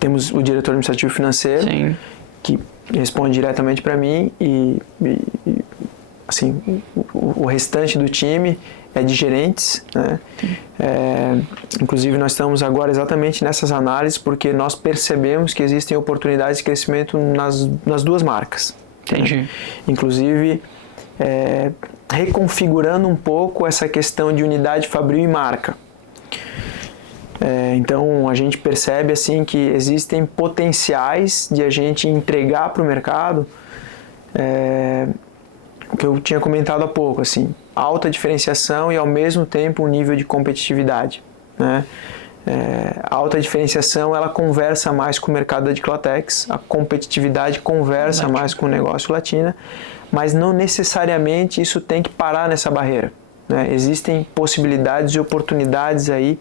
temos o diretor administrativo financeiro, que responde diretamente para mim e assim, o restante do time é de gerentes, né? Inclusive nós estamos agora exatamente nessas análises porque nós percebemos que existem oportunidades de crescimento nas duas marcas. Entendi. Né? Inclusive reconfigurando um pouco essa questão de unidade fabril e marca. Então a gente percebe assim que existem potenciais de a gente entregar para o mercado o que eu tinha comentado há pouco, assim, alta diferenciação e ao mesmo tempo um nível de competitividade, né? A alta diferenciação ela conversa mais com o mercado da Diclatex, a competitividade conversa mais com o negócio Latina, mas não necessariamente isso tem que parar nessa barreira, né? Existem possibilidades e oportunidades aí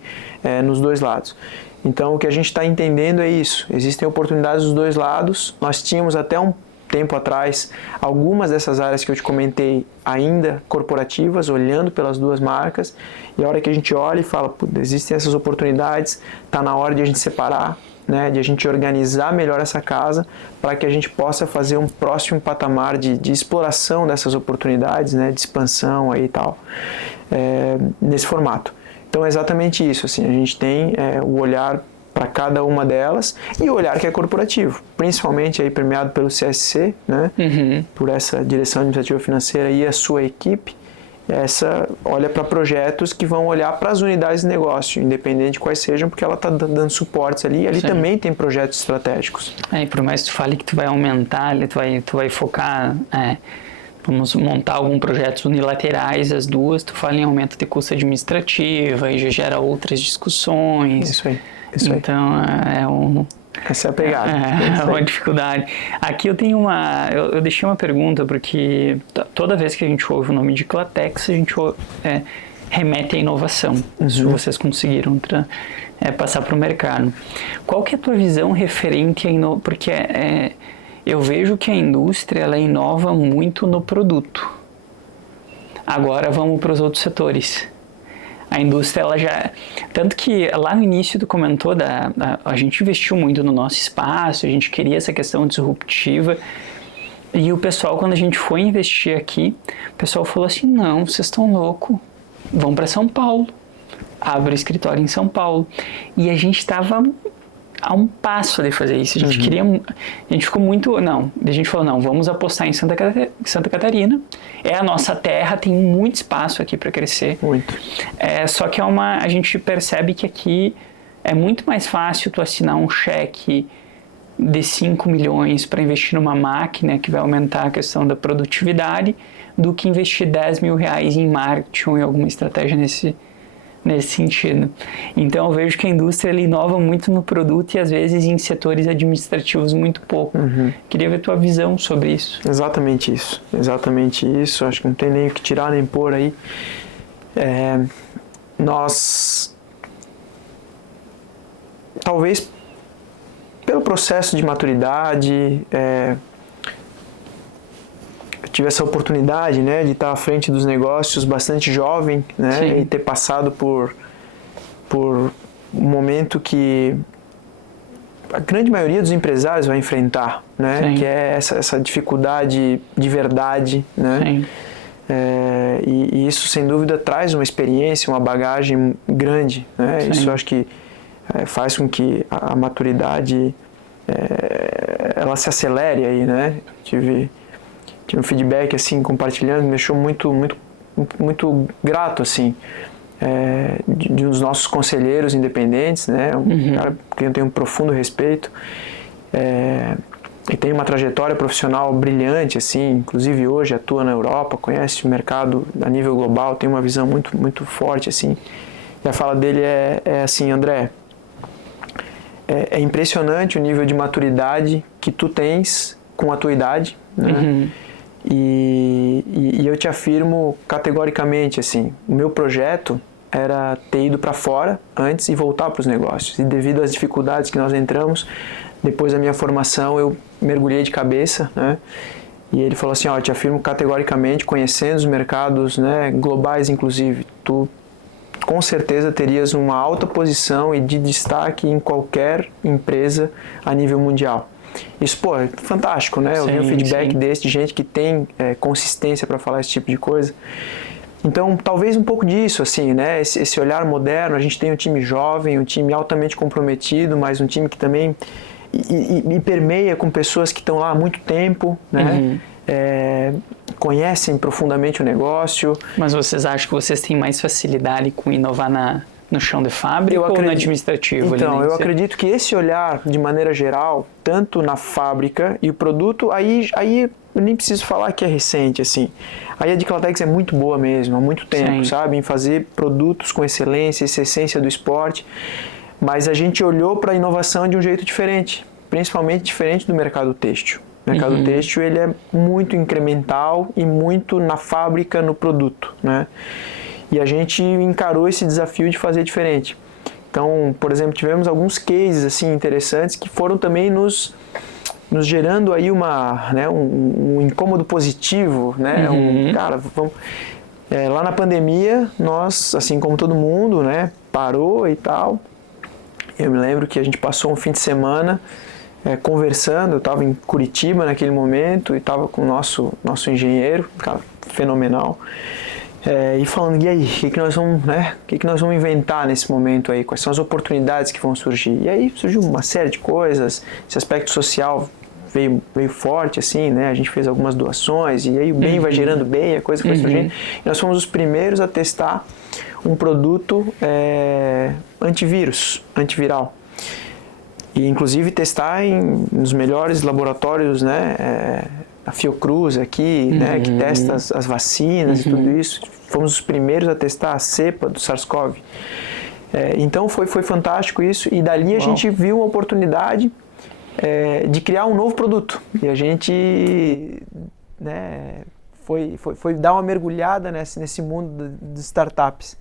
nos dois lados. Então o que a gente está entendendo é isso, existem oportunidades dos dois lados. Nós tínhamos até um tempo atrás algumas dessas áreas que eu te comentei ainda corporativas, olhando pelas duas marcas, e a hora que a gente olha e fala, existem essas oportunidades, está na hora de a gente separar, né, de a gente organizar melhor essa casa para que a gente possa fazer um próximo patamar de exploração dessas oportunidades, né, de expansão aí e tal, nesse formato. Então é exatamente isso, assim, a gente tem o olhar para cada uma delas e o olhar que é corporativo, principalmente aí permeado pelo CSC, né, por essa direção administrativa financeira e a sua equipe, olha para projetos que vão olhar para as unidades de negócio, independente de quais sejam, porque ela está dando suportes ali, e ali também tem projetos estratégicos. E por mais que tu fale que tu vai aumentar, tu vai focar, vamos montar alguns projetos unilaterais, as duas, tu fala em aumento de custo administrativo, aí já gera outras discussões. Isso aí. Então, essa é a pegada. É uma dificuldade. Aqui eu tenho eu deixei uma pergunta, porque toda vez que a gente ouve o nome de Diclatex, a gente remete à inovação. Se vocês conseguiram passar para o mercado. Qual que é a tua visão referente a inovação? Porque eu vejo que a indústria ela inova muito no produto. Agora vamos para os outros setores. A indústria, ela já... Tanto que lá no início tu comentou, a gente investiu muito no nosso espaço, a gente queria essa questão disruptiva. E o pessoal, quando a gente foi investir aqui, o pessoal falou assim, não, vocês estão loucos, vão para São Paulo, abre escritório em São Paulo. E a gente estava a um passo de fazer isso. A gente queria... A gente ficou muito... Não, a gente falou, não, vamos apostar em Santa Catarina. É a nossa terra, tem muito espaço aqui para crescer. Muito. Só que a gente percebe que aqui é muito mais fácil tu assinar um cheque de 5 milhões para investir numa máquina que vai aumentar a questão da produtividade do que investir 10 mil reais em marketing ou em alguma estratégia nesse sentido. Então eu vejo que a indústria ela inova muito no produto e às vezes em setores administrativos muito pouco. Queria ver tua visão sobre isso. Exatamente isso. Acho que não tem nem o que tirar nem pôr aí. Nós, talvez pelo processo de maturidade, eu tive essa oportunidade, né, de estar à frente dos negócios bastante jovem, né, Sim. e ter passado por um momento que a grande maioria dos empresários vai enfrentar, né, Sim. que é essa dificuldade de verdade, né. Sim. E isso, sem dúvida, traz uma experiência, uma bagagem grande, né? Sim. Isso acho que faz com que a maturidade ela se acelere aí, né? Tive um feedback assim compartilhando, me deixou muito grato assim, de um dos nossos conselheiros independentes, né? Um cara que eu tenho um profundo respeito. E tem uma trajetória profissional brilhante, assim, inclusive hoje atua na Europa, conhece o mercado a nível global, tem uma visão muito forte, assim. E a fala dele é assim: André, é impressionante o nível de maturidade que tu tens com a tua idade, né? E eu te afirmo categoricamente, assim, o meu projeto era ter ido para fora antes e voltar para os negócios. E devido às dificuldades que nós entramos, depois da minha formação, eu mergulhei de cabeça, né? E ele falou assim: ó, eu te afirmo categoricamente, conhecendo os mercados, né, globais inclusive, tu com certeza terias uma alta posição e de destaque em qualquer empresa a nível mundial. Isso, pô, é fantástico, né? Eu vi um feedback desse, de gente que tem consistência para falar esse tipo de coisa. Então, talvez um pouco disso, assim, né? Esse olhar moderno. A gente tem um time jovem, um time altamente comprometido, mas um time que também e permeia com pessoas que estão lá há muito tempo, né? Conhecem profundamente o negócio. Mas vocês acham que vocês têm mais facilidade com inovar no chão de fábrica ou no administrativo? Então, eu acredito que esse olhar, de maneira geral, tanto na fábrica e o produto, aí eu nem preciso falar que é recente, assim. Aí a Diclatex é muito boa mesmo, há muito tempo, sabe? Em fazer produtos com excelência, essa essência do esporte. Mas a gente olhou para a inovação de um jeito diferente, principalmente diferente do mercado têxtil. O mercado têxtil, ele é muito incremental e muito na fábrica, no produto, né? E a gente encarou esse desafio de fazer diferente. Então, por exemplo, tivemos alguns cases assim interessantes que foram também nos gerando aí um incômodo positivo, né? Lá na pandemia, nós, assim como todo mundo, né, parou e tal. Eu me lembro que a gente passou um fim de semana conversando. Eu estava em Curitiba naquele momento e estava com o nosso engenheiro, um cara fenomenal. E falando, e aí, o que nós vamos inventar nesse momento aí? Quais são as oportunidades que vão surgir? E aí surgiu uma série de coisas, esse aspecto social veio forte, assim, né? A gente fez algumas doações e aí o bem vai gerando bem, a coisa foi surgindo. E nós fomos os primeiros a testar um produto antiviral. E inclusive testar nos melhores laboratórios, né? A Fiocruz aqui, né, que testa as vacinas e tudo isso. Fomos os primeiros a testar a cepa do SARS-CoV. Então foi fantástico isso, e dali a gente viu uma oportunidade de criar um novo produto. E a gente, né, foi dar uma mergulhada nesse mundo de startups.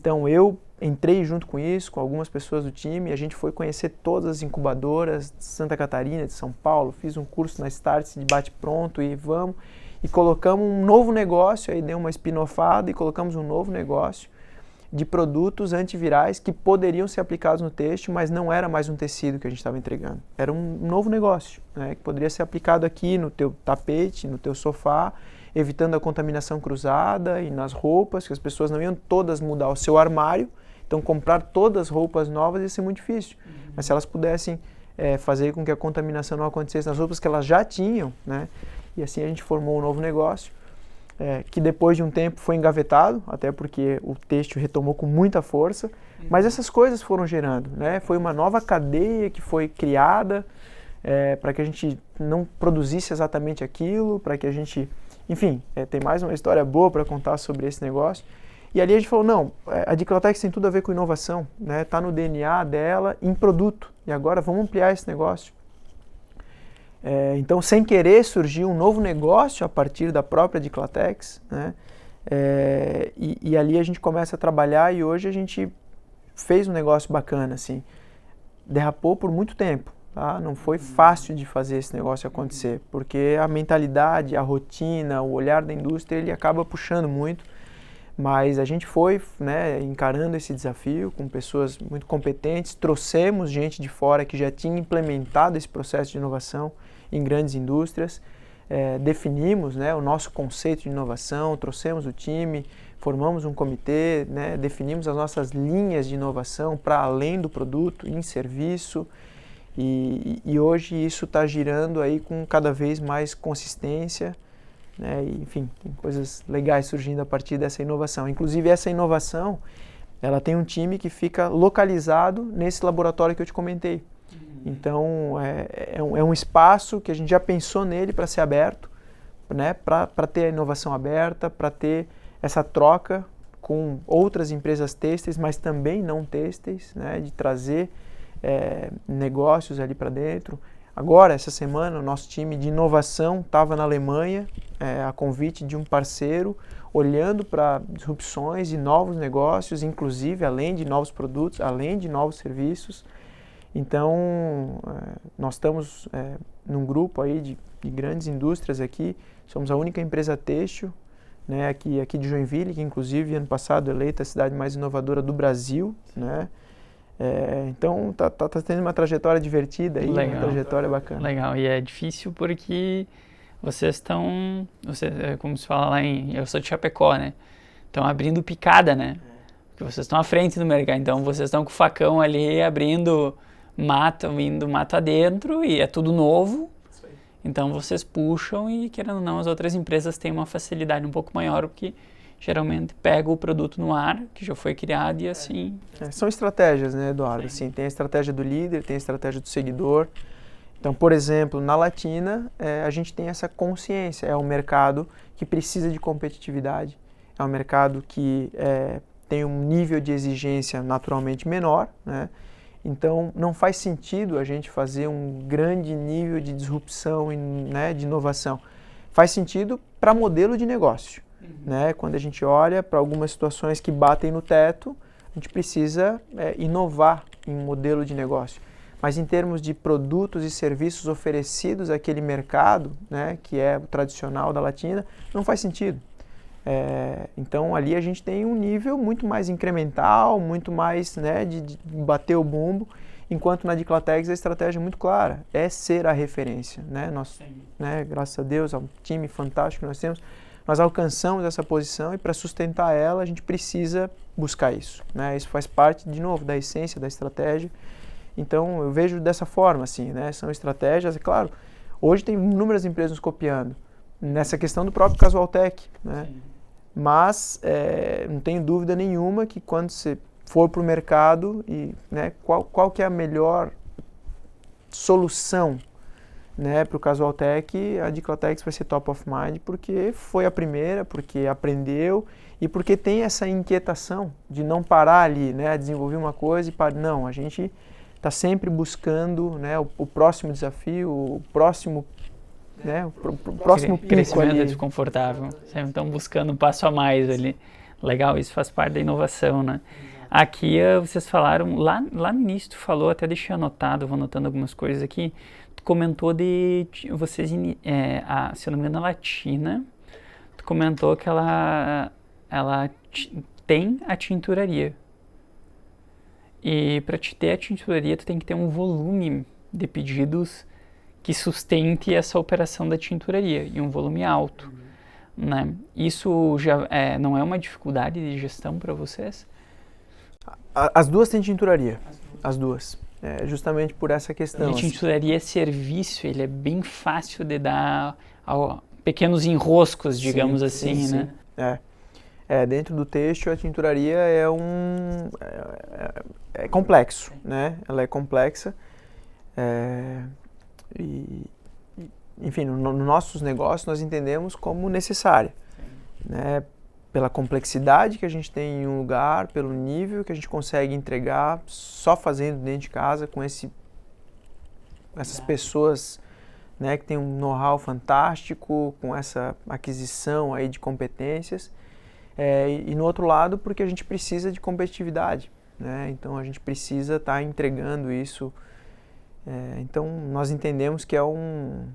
Então eu entrei junto com isso, com algumas pessoas do time, e a gente foi conhecer todas as incubadoras de Santa Catarina, de São Paulo. Fiz um curso na Startse de bate-pronto e colocamos um novo negócio, aí deu uma spin-offada e colocamos um novo negócio de produtos antivirais que poderiam ser aplicados no têxtil, mas não era mais um tecido que a gente estava entregando. Era um novo negócio, né, que poderia ser aplicado aqui no teu tapete, no teu sofá, evitando a contaminação cruzada e nas roupas, que as pessoas não iam todas mudar o seu armário. Então, comprar todas as roupas novas ia ser muito difícil. Mas se elas pudessem fazer com que a contaminação não acontecesse nas roupas que elas já tinham, né? E assim a gente formou um novo negócio, que depois de um tempo foi engavetado, até porque o têxtil retomou com muita força. Mas essas coisas foram gerando, né? Foi uma nova cadeia que foi criada, para que a gente não produzisse exatamente aquilo, para que a gente, enfim, tem mais uma história boa para contar sobre esse negócio. E ali a gente falou, não, a Diclotex tem tudo a ver com inovação, né? Tá no DNA dela em produto, e agora vamos ampliar esse negócio. Então, sem querer, surgiu um novo negócio a partir da própria Diclotex, né? E ali a gente começa a trabalhar e hoje a gente fez um negócio bacana, assim. Derrapou por muito tempo, tá? Não foi fácil de fazer esse negócio acontecer, porque a mentalidade, a rotina, o olhar da indústria, ele acaba puxando muito. Mas a gente foi, né, encarando esse desafio com pessoas muito competentes, trouxemos gente de fora que já tinha implementado esse processo de inovação em grandes indústrias, definimos, né, o nosso conceito de inovação, trouxemos o time, formamos um comitê, né, definimos as nossas linhas de inovação para além do produto, em serviço, e hoje isso está girando aí com cada vez mais consistência, né, e, enfim, tem coisas legais surgindo a partir dessa inovação. Inclusive essa inovação, ela tem um time que fica localizado nesse laboratório que eu te comentei. Então é um espaço que a gente já pensou nele para ser aberto, né, para ter a inovação aberta, para ter essa troca com outras empresas têxteis, mas também não têxteis, né, de trazer negócios ali para dentro. Agora, essa semana, o nosso time de inovação estava na Alemanha, a convite de um parceiro, olhando para disrupções e novos negócios, inclusive além de novos produtos, além de novos serviços. Então, nós estamos num grupo aí de grandes indústrias aqui, somos a única empresa têxtil, né, aqui de Joinville, que inclusive ano passado eleita a cidade mais inovadora do Brasil, né? Então tá tendo uma trajetória divertida aí, legal, uma trajetória bacana. Legal, e é difícil porque vocês estão, como se fala lá eu sou de Chapecó, né? Estão abrindo picada, né? Porque vocês estão à frente do mercado, então vocês estão com o facão ali abrindo indo mato adentro e é tudo novo. Então vocês puxam e, querendo ou não, as outras empresas têm uma facilidade um pouco maior, porque geralmente pega o produto no ar, que já foi criado, e assim... São estratégias, né, Eduardo? Assim, tem a estratégia do líder, tem a estratégia do seguidor. Então, por exemplo, na Latina, a gente tem essa consciência. É um mercado que precisa de competitividade. É um mercado que tem um nível de exigência naturalmente menor, né? Então, não faz sentido a gente fazer um grande nível de disrupção, né, de inovação. Faz sentido para modelo de negócio. Né? Quando a gente olha para algumas situações que batem no teto, a gente precisa inovar em modelo de negócio. Mas em termos de produtos e serviços oferecidos àquele mercado, né, que é o tradicional da Latina, não faz sentido. Então ali a gente tem um nível muito mais incremental, muito mais, né, de bater o bumbo, enquanto na Diclotex a estratégia é muito clara, é ser a referência. Né? Nós, né, graças a Deus, ao time fantástico que nós temos, nós alcançamos essa posição e para sustentar ela a gente precisa buscar isso. Né? Isso faz parte, de novo, da essência da estratégia. Então eu vejo dessa forma, assim, né? São estratégias, é claro, hoje tem inúmeras empresas nos copiando, nessa questão do próprio Casualtech, né? Mas não tenho dúvida nenhuma que quando você for para o mercado, né, qual que é a melhor solução, né, para o Casualtech, a Diclotex vai ser top of mind, porque foi a primeira, porque aprendeu e porque tem essa inquietação de não parar ali, né, desenvolver uma coisa e parar. Não, a gente está sempre buscando, né, o próximo desafio, o próximo, né, o próximo pico crescimento ali. é desconfortável, sempre estão buscando um passo a mais ali. Legal, isso faz parte da inovação, né? Aqui vocês falaram, lá no início tu falou, até deixei anotado, vou anotando algumas coisas aqui, tu comentou de vocês, se eu não me engano, a Latina, tu comentou que ela tem a tinturaria. E para te ter a tinturaria, tu tem que ter um volume de pedidos que sustente essa operação da tinturaria, e um volume alto. Né? Isso já não é uma dificuldade de gestão para vocês? As duas têm tinturaria, as duas. Justamente por essa questão. A tinturaria é serviço, ele é bem fácil de dar pequenos enroscos, digamos assim, sim. né? Dentro do têxtil, a tinturaria é complexo, né? Ela é complexa. e, enfim, nos nossos negócios nós entendemos como necessária, né? Pela complexidade que a gente tem em um lugar, pelo nível que a gente consegue entregar só fazendo dentro de casa com essas pessoas, né, que tem um know-how fantástico, com essa aquisição aí de competências, e no outro lado porque a gente precisa de competitividade, né? Então a gente precisa estar entregando isso. Então nós entendemos que é uma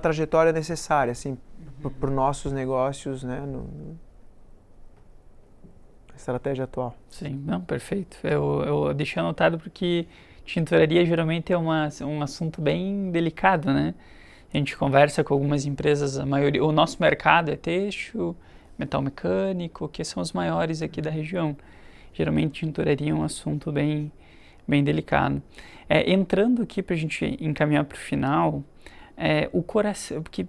trajetória necessária, assim, para os nossos negócios, né, na estratégia atual. Sim, não, perfeito. Eu deixei anotado porque tintoraria geralmente é um assunto bem delicado, né? A gente conversa com algumas empresas, a maioria, o nosso mercado é têxtil, metal mecânico, que são os maiores aqui da região. Geralmente tintoraria é um assunto bem delicado. Entrando aqui para a gente encaminhar para o final, o coração, porque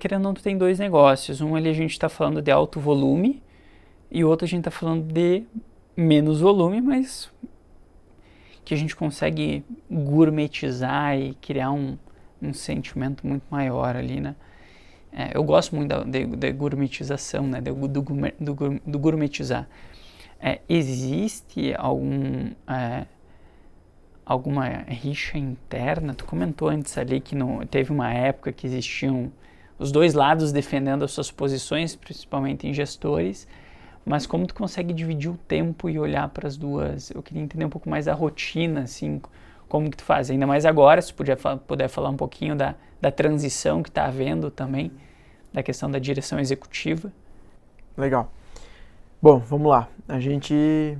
querendo ou não, tu tem dois negócios. Um ali a gente está falando de alto volume e o outro a gente está falando de menos volume, mas que a gente consegue gourmetizar e criar um sentimento muito maior ali, né? Eu gosto muito da gourmetização, né? Do gourmetizar. Existe alguma rixa interna? Tu comentou antes ali que teve uma época que existiam os dois lados defendendo as suas posições, principalmente em gestores, mas como tu consegue dividir o tempo e olhar para as duas? Eu queria entender um pouco mais a rotina, assim, como que tu faz, ainda mais agora, se puder falar um pouquinho da transição que está havendo também, da questão da direção executiva. Legal. Bom, vamos lá. A gente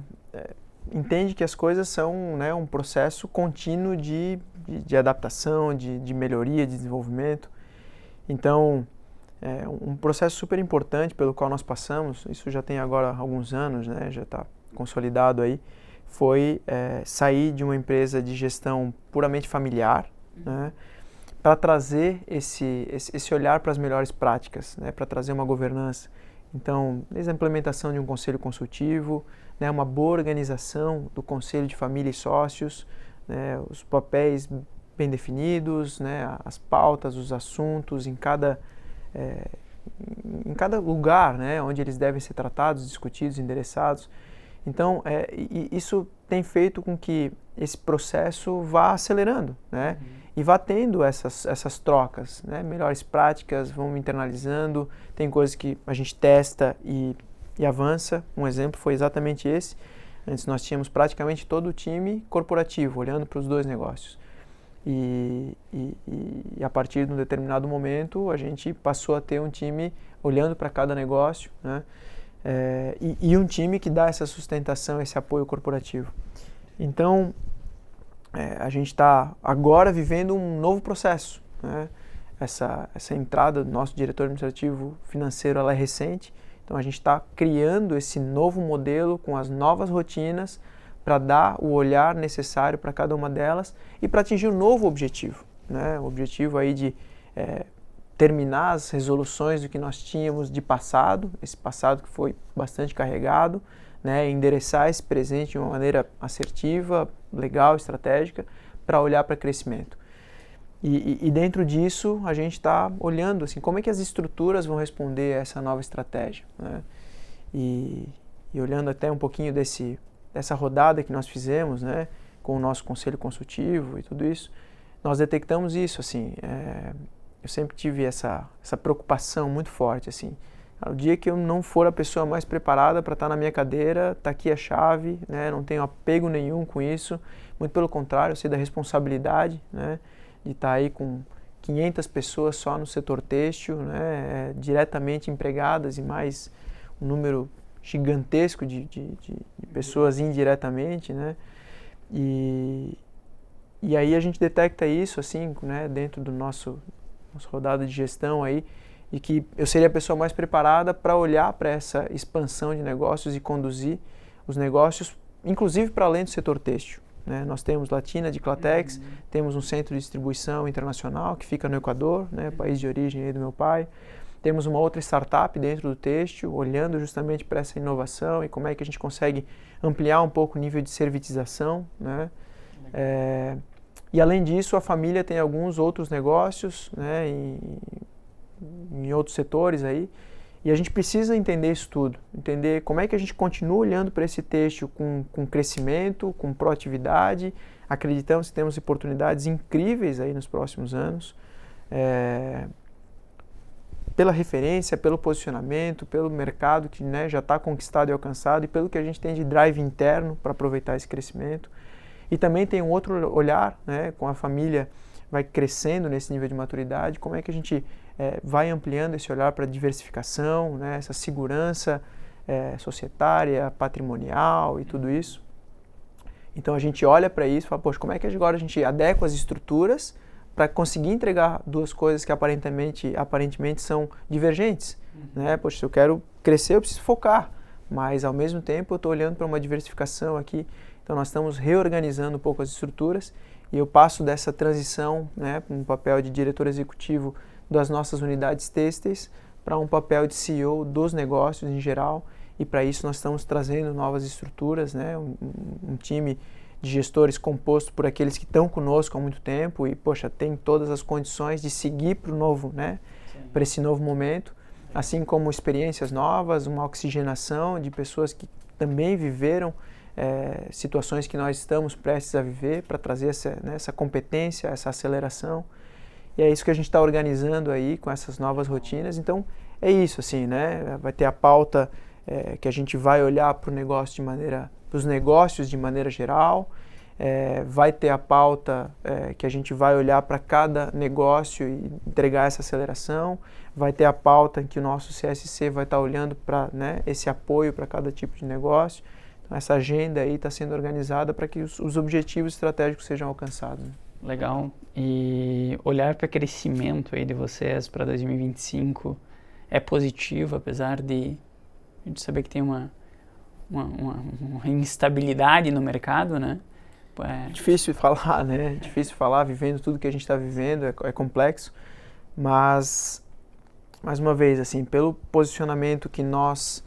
entende que as coisas são, né, um processo contínuo de adaptação, de melhoria, de desenvolvimento. Então, um processo super importante pelo qual nós passamos, isso já tem agora alguns anos, né, já está consolidado aí, foi sair de uma empresa de gestão puramente familiar, né, para trazer esse olhar para as melhores práticas, né, para trazer uma governança. Então, desde a implementação de um conselho consultivo, né, uma boa organização do conselho de família e sócios, né, os papéis bem definidos, né, as pautas, os assuntos em cada lugar, né, onde eles devem ser tratados, discutidos, endereçados. Então, isso tem feito com que esse processo vá acelerando, né, e vá tendo essas trocas, né, melhores práticas, vamos internalizando, tem coisas que a gente testa e avança. Um exemplo foi exatamente esse. Antes nós tínhamos praticamente todo o time corporativo, olhando para os dois negócios. E a partir de um determinado momento, a gente passou a ter um time olhando para cada negócio, né? E um time que dá essa sustentação, esse apoio corporativo. Então, a gente está agora vivendo um novo processo, né? Essa entrada do nosso diretor administrativo financeiro, ela é recente. Então, a gente está criando esse novo modelo com as novas rotinas para dar o olhar necessário para cada uma delas e para atingir um novo objetivo, né? O objetivo aí de terminar as resoluções do que nós tínhamos de passado, esse passado que foi bastante carregado, né? Endereçar esse presente de uma maneira assertiva, legal, estratégica, para olhar para crescimento. E dentro disso, a gente está olhando assim, como é que as estruturas vão responder a essa nova estratégia, né? E olhando até um pouquinho dessa rodada que nós fizemos, né, com o nosso conselho consultivo e tudo isso, nós detectamos isso, assim, eu sempre tive essa preocupação muito forte, assim, o dia que eu não for a pessoa mais preparada para estar na minha cadeira, está aqui a chave, né, não tenho apego nenhum com isso, muito pelo contrário, eu sei da responsabilidade, né, de estar aí com 500 pessoas só no setor têxtil, né, diretamente empregadas e mais um número gigantesco de pessoas indiretamente, né? E aí a gente detecta isso, assim, né, dentro do nossa rodada de gestão aí, e que eu seria a pessoa mais preparada para olhar para essa expansão de negócios e conduzir os negócios, inclusive para além do setor têxtil, né? Nós temos Latina de Clatex, temos um centro de distribuição internacional que fica no Equador, né, país de origem aí do meu pai. Temos uma outra startup dentro do têxtil, olhando justamente para essa inovação e como é que a gente consegue ampliar um pouco o nível de servitização, né? E além disso, a família tem alguns outros negócios, né, em outros setores aí, e a gente precisa entender isso tudo, entender como é que a gente continua olhando para esse têxtil com crescimento, com proatividade. Acreditamos que temos oportunidades incríveis aí nos próximos anos, pela referência, pelo posicionamento, pelo mercado que, né, já está conquistado e alcançado, e pelo que a gente tem de drive interno para aproveitar esse crescimento. E também tem um outro olhar, né, com a família vai crescendo nesse nível de maturidade, como é que a gente vai ampliando esse olhar para diversificação, né, essa segurança societária, patrimonial e tudo isso. Então a gente olha para isso e fala, poxa, como é que agora a gente adequa as estruturas para conseguir entregar duas coisas que aparentemente são divergentes, né? Poxa, se eu quero crescer, eu preciso focar, mas ao mesmo tempo eu estou olhando para uma diversificação aqui. Então nós estamos reorganizando um pouco as estruturas e eu passo dessa transição, né, para um papel de diretor executivo das nossas unidades têxteis para um papel de CEO dos negócios em geral, e para isso nós estamos trazendo novas estruturas, né, um time de gestores composto por aqueles que estão conosco há muito tempo e, poxa, tem todas as condições de seguir para o novo, né, para esse novo momento, assim como experiências novas, uma oxigenação de pessoas que também viveram situações que nós estamos prestes a viver para trazer essa competência, essa aceleração. E é isso que a gente está organizando aí com essas novas rotinas. Então, é isso, assim, né? Vai ter a pauta que a gente vai olhar para os negócios de maneira geral, vai ter a pauta que a gente vai olhar para cada negócio e entregar essa aceleração, vai ter a pauta em que o nosso CSC vai estar olhando para, né, esse apoio para cada tipo de negócio. Então, essa agenda aí está sendo organizada para que os objetivos estratégicos sejam alcançados. Legal. E olhar para o crescimento aí de vocês para 2025 é positivo, apesar de a gente saber que tem uma instabilidade no mercado, né? Difícil falar, né? Difícil falar, vivendo tudo que a gente está vivendo, é complexo, mas, mais uma vez, assim, pelo posicionamento que nós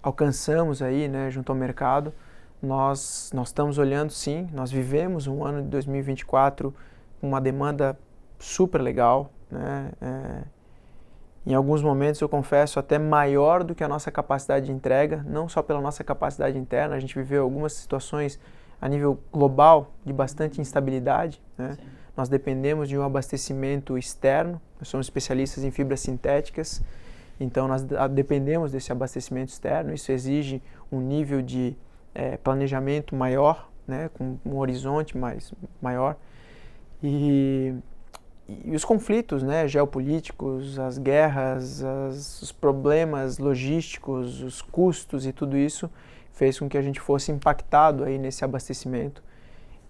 alcançamos aí, né, junto ao mercado, nós estamos olhando, sim, nós vivemos um ano de 2024 com uma demanda super legal, né? Em alguns momentos, eu confesso, até maior do que a nossa capacidade de entrega, não só pela nossa capacidade interna, a gente viveu algumas situações a nível global de bastante instabilidade, né? Nós dependemos de um abastecimento externo, nós somos especialistas em fibras sintéticas, então nós dependemos desse abastecimento externo, isso exige um nível de planejamento maior, né, com um horizonte maior, e os conflitos, né, geopolíticos, as guerras, os problemas logísticos, os custos e tudo isso fez com que a gente fosse impactado aí nesse abastecimento.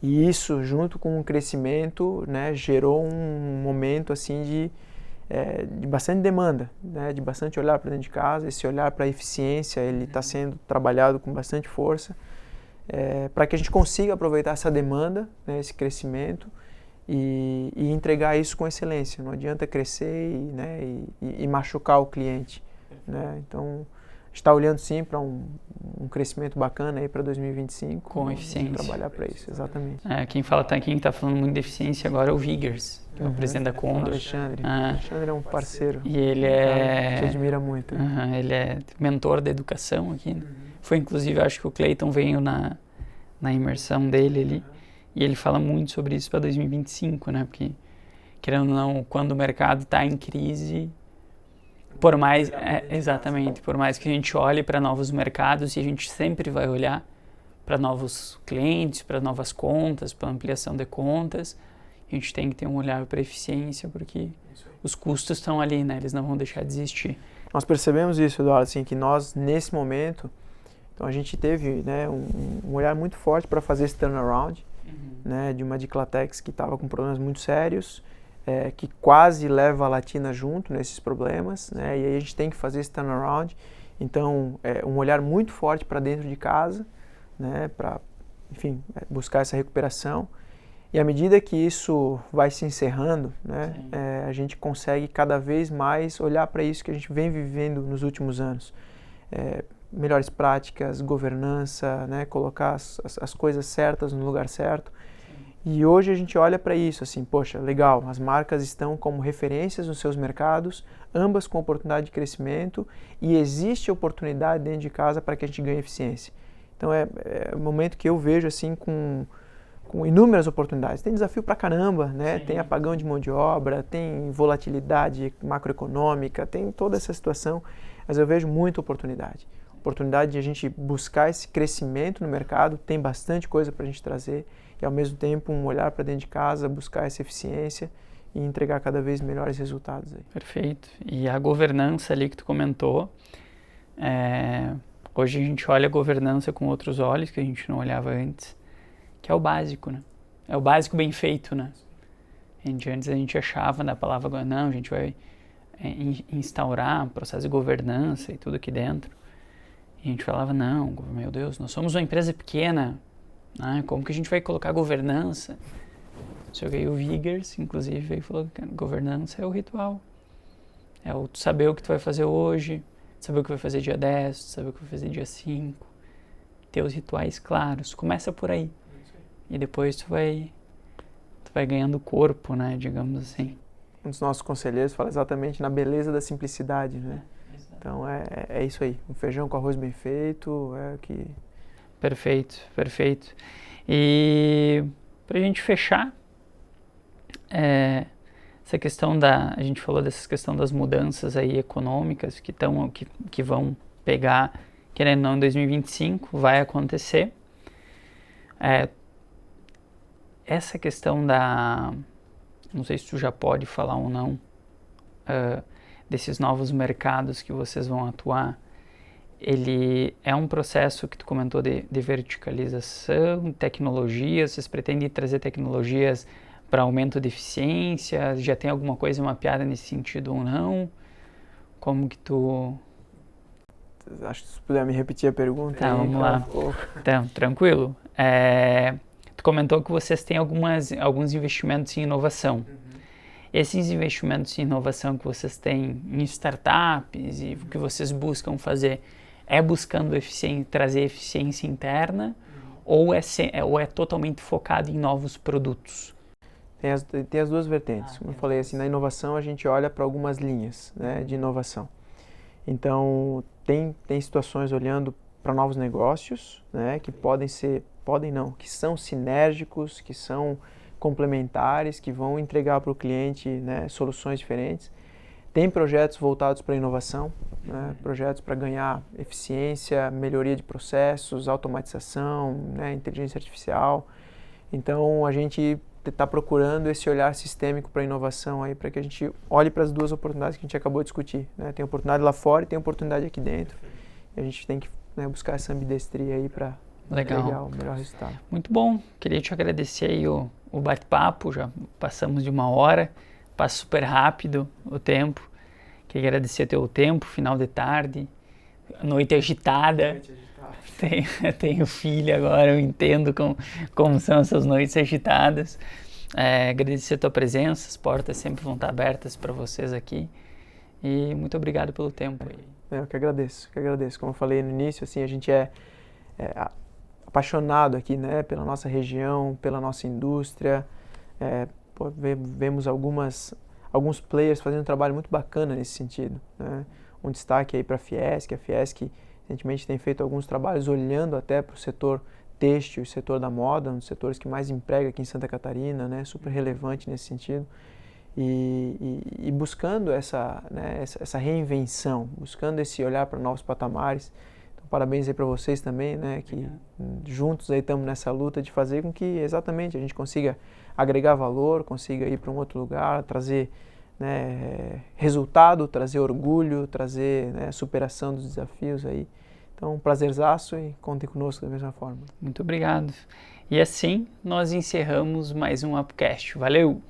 E isso, junto com o crescimento, né, gerou um momento assim de bastante demanda, né, de bastante olhar para dentro de casa. Esse olhar para a eficiência, ele está sendo trabalhado com bastante força, para que a gente consiga aproveitar essa demanda, né, esse crescimento, e entregar isso com excelência. Não adianta crescer e machucar o cliente, né? Então, a gente está olhando sim para um crescimento bacana aí para 2025. Com eficiência. Trabalhar para isso, exatamente. Quem está falando muito de eficiência agora é o Vigers, que é o presidente da Condor. Alexandre. Alexandre é um parceiro. E ele te admira muito. Ele é mentor da educação aqui, né? Foi inclusive, acho que o Clayton veio na imersão dele ali. E ele fala muito sobre isso para 2025, né? Porque, querendo ou não, quando o mercado está em crise, por mais que a gente olhe para novos mercados, e a gente sempre vai olhar para novos clientes, para novas contas, para ampliação de contas, a gente tem que ter um olhar para eficiência, porque os custos estão ali, né? Eles não vão deixar de existir. Nós percebemos isso, Eduardo, assim, que nós, nesse momento, então a gente teve, né, um olhar muito forte para fazer esse turnaround, né, de uma Diclatex que estava com problemas muito sérios, que quase leva a Latina junto nesses problemas, né, e aí a gente tem que fazer esse turnaround. Então, um olhar muito forte para dentro de casa, né, para, enfim, buscar essa recuperação. E à medida que isso vai se encerrando, né, a gente consegue cada vez mais olhar para isso que a gente vem vivendo nos últimos anos. Melhores práticas, governança, né, colocar as coisas certas no lugar certo. E hoje a gente olha para isso, assim, poxa, legal, as marcas estão como referências nos seus mercados, ambas com oportunidade de crescimento, e existe oportunidade dentro de casa para que a gente ganhe eficiência. Então é um momento que eu vejo assim com inúmeras oportunidades. Tem desafio pra caramba, né? Sim. Tem apagão de mão de obra, tem volatilidade macroeconômica, tem toda essa situação, mas eu vejo muita oportunidade. Oportunidade de a gente buscar esse crescimento no mercado, tem bastante coisa para a gente trazer, e ao mesmo tempo um olhar para dentro de casa, buscar essa eficiência e entregar cada vez melhores resultados aí. Perfeito. E a governança ali que tu comentou, hoje a gente olha a governança com outros olhos que a gente não olhava antes, que é o básico, né? É o básico bem feito, né? Antes a gente achava na palavra, não, a gente vai instaurar um processo de governança e tudo aqui dentro. E a gente falava, não, meu Deus, nós somos uma empresa pequena, né? Como que a gente vai colocar governança? Só que aí o Vigers, inclusive, veio e falou que governança é o ritual. É o saber o que tu vai fazer hoje, saber o que vai fazer dia 10, saber o que vai fazer dia 5, ter os rituais claros. Começa por aí. E depois tu vai ganhando corpo, né, digamos assim. Um dos nossos conselheiros fala exatamente na beleza da simplicidade, né? Então é isso aí, um feijão com arroz bem feito, é o que... Perfeito, perfeito. E pra gente fechar, essa questão a gente falou dessa questão das mudanças aí econômicas que vão pegar, querendo ou não, em 2025, vai acontecer. Essa questão não sei se tu já pode falar ou não, desses novos mercados que vocês vão atuar, ele é um processo que tu comentou de verticalização, tecnologias, vocês pretendem trazer tecnologias para aumento de eficiência, já tem alguma coisa mapeada nesse sentido ou não? Como que tu... Acho que se puder me repetir a pergunta. Tá, vamos lá. Então, tranquilo. Tu comentou que vocês têm alguns investimentos em inovação. Esses investimentos em inovação que vocês têm em startups e o que vocês buscam fazer buscando trazer eficiência interna ou é totalmente focado em novos produtos? Tem as duas vertentes. Como eu falei, assim, na inovação a gente olha para algumas linhas, né, de inovação. Então, tem situações olhando para novos negócios, né, que que são sinérgicos, que são complementares, que vão entregar para o cliente, né, soluções diferentes. Tem projetos voltados para inovação, né, projetos para ganhar eficiência, melhoria de processos, automatização, né, inteligência artificial. Então, a gente está procurando esse olhar sistêmico para a inovação aí, para que a gente olhe para as duas oportunidades que a gente acabou de discutir, né? Tem oportunidade lá fora e tem oportunidade aqui dentro. E a gente tem que, né, buscar essa ambidestria aí para entregar o melhor resultado. Muito bom. Queria te agradecer aí o bate-papo, já passamos de 1 hora, passa super rápido o tempo. Queria agradecer o teu tempo, final de tarde, noite agitada. Tenho filho agora, eu entendo como são essas noites agitadas. Agradecer a tua presença, as portas sempre vão estar abertas para vocês aqui. E muito obrigado pelo tempo. Eu que agradeço. Como eu falei no início, assim, a gente é apaixonado aqui, né, pela nossa região, pela nossa indústria. Vemos alguns players fazendo um trabalho muito bacana nesse sentido, né? Um destaque aí para a Fiesc. Recentemente tem feito alguns trabalhos olhando até para o setor têxtil e setor da moda, um dos setores que mais emprega aqui em Santa Catarina, né, super relevante nesse sentido, e buscando essa reinvenção, buscando esse olhar para novos patamares. Então, parabéns aí para vocês também, né, que juntos aí estamos nessa luta de fazer com que exatamente a gente consiga agregar valor, consiga ir para um outro lugar, trazer, né, resultado, trazer orgulho, trazer, né, superação dos desafios aí. Então, um prazerzaço e contem conosco da mesma forma. Muito obrigado. E assim nós encerramos mais um Upcast. Valeu!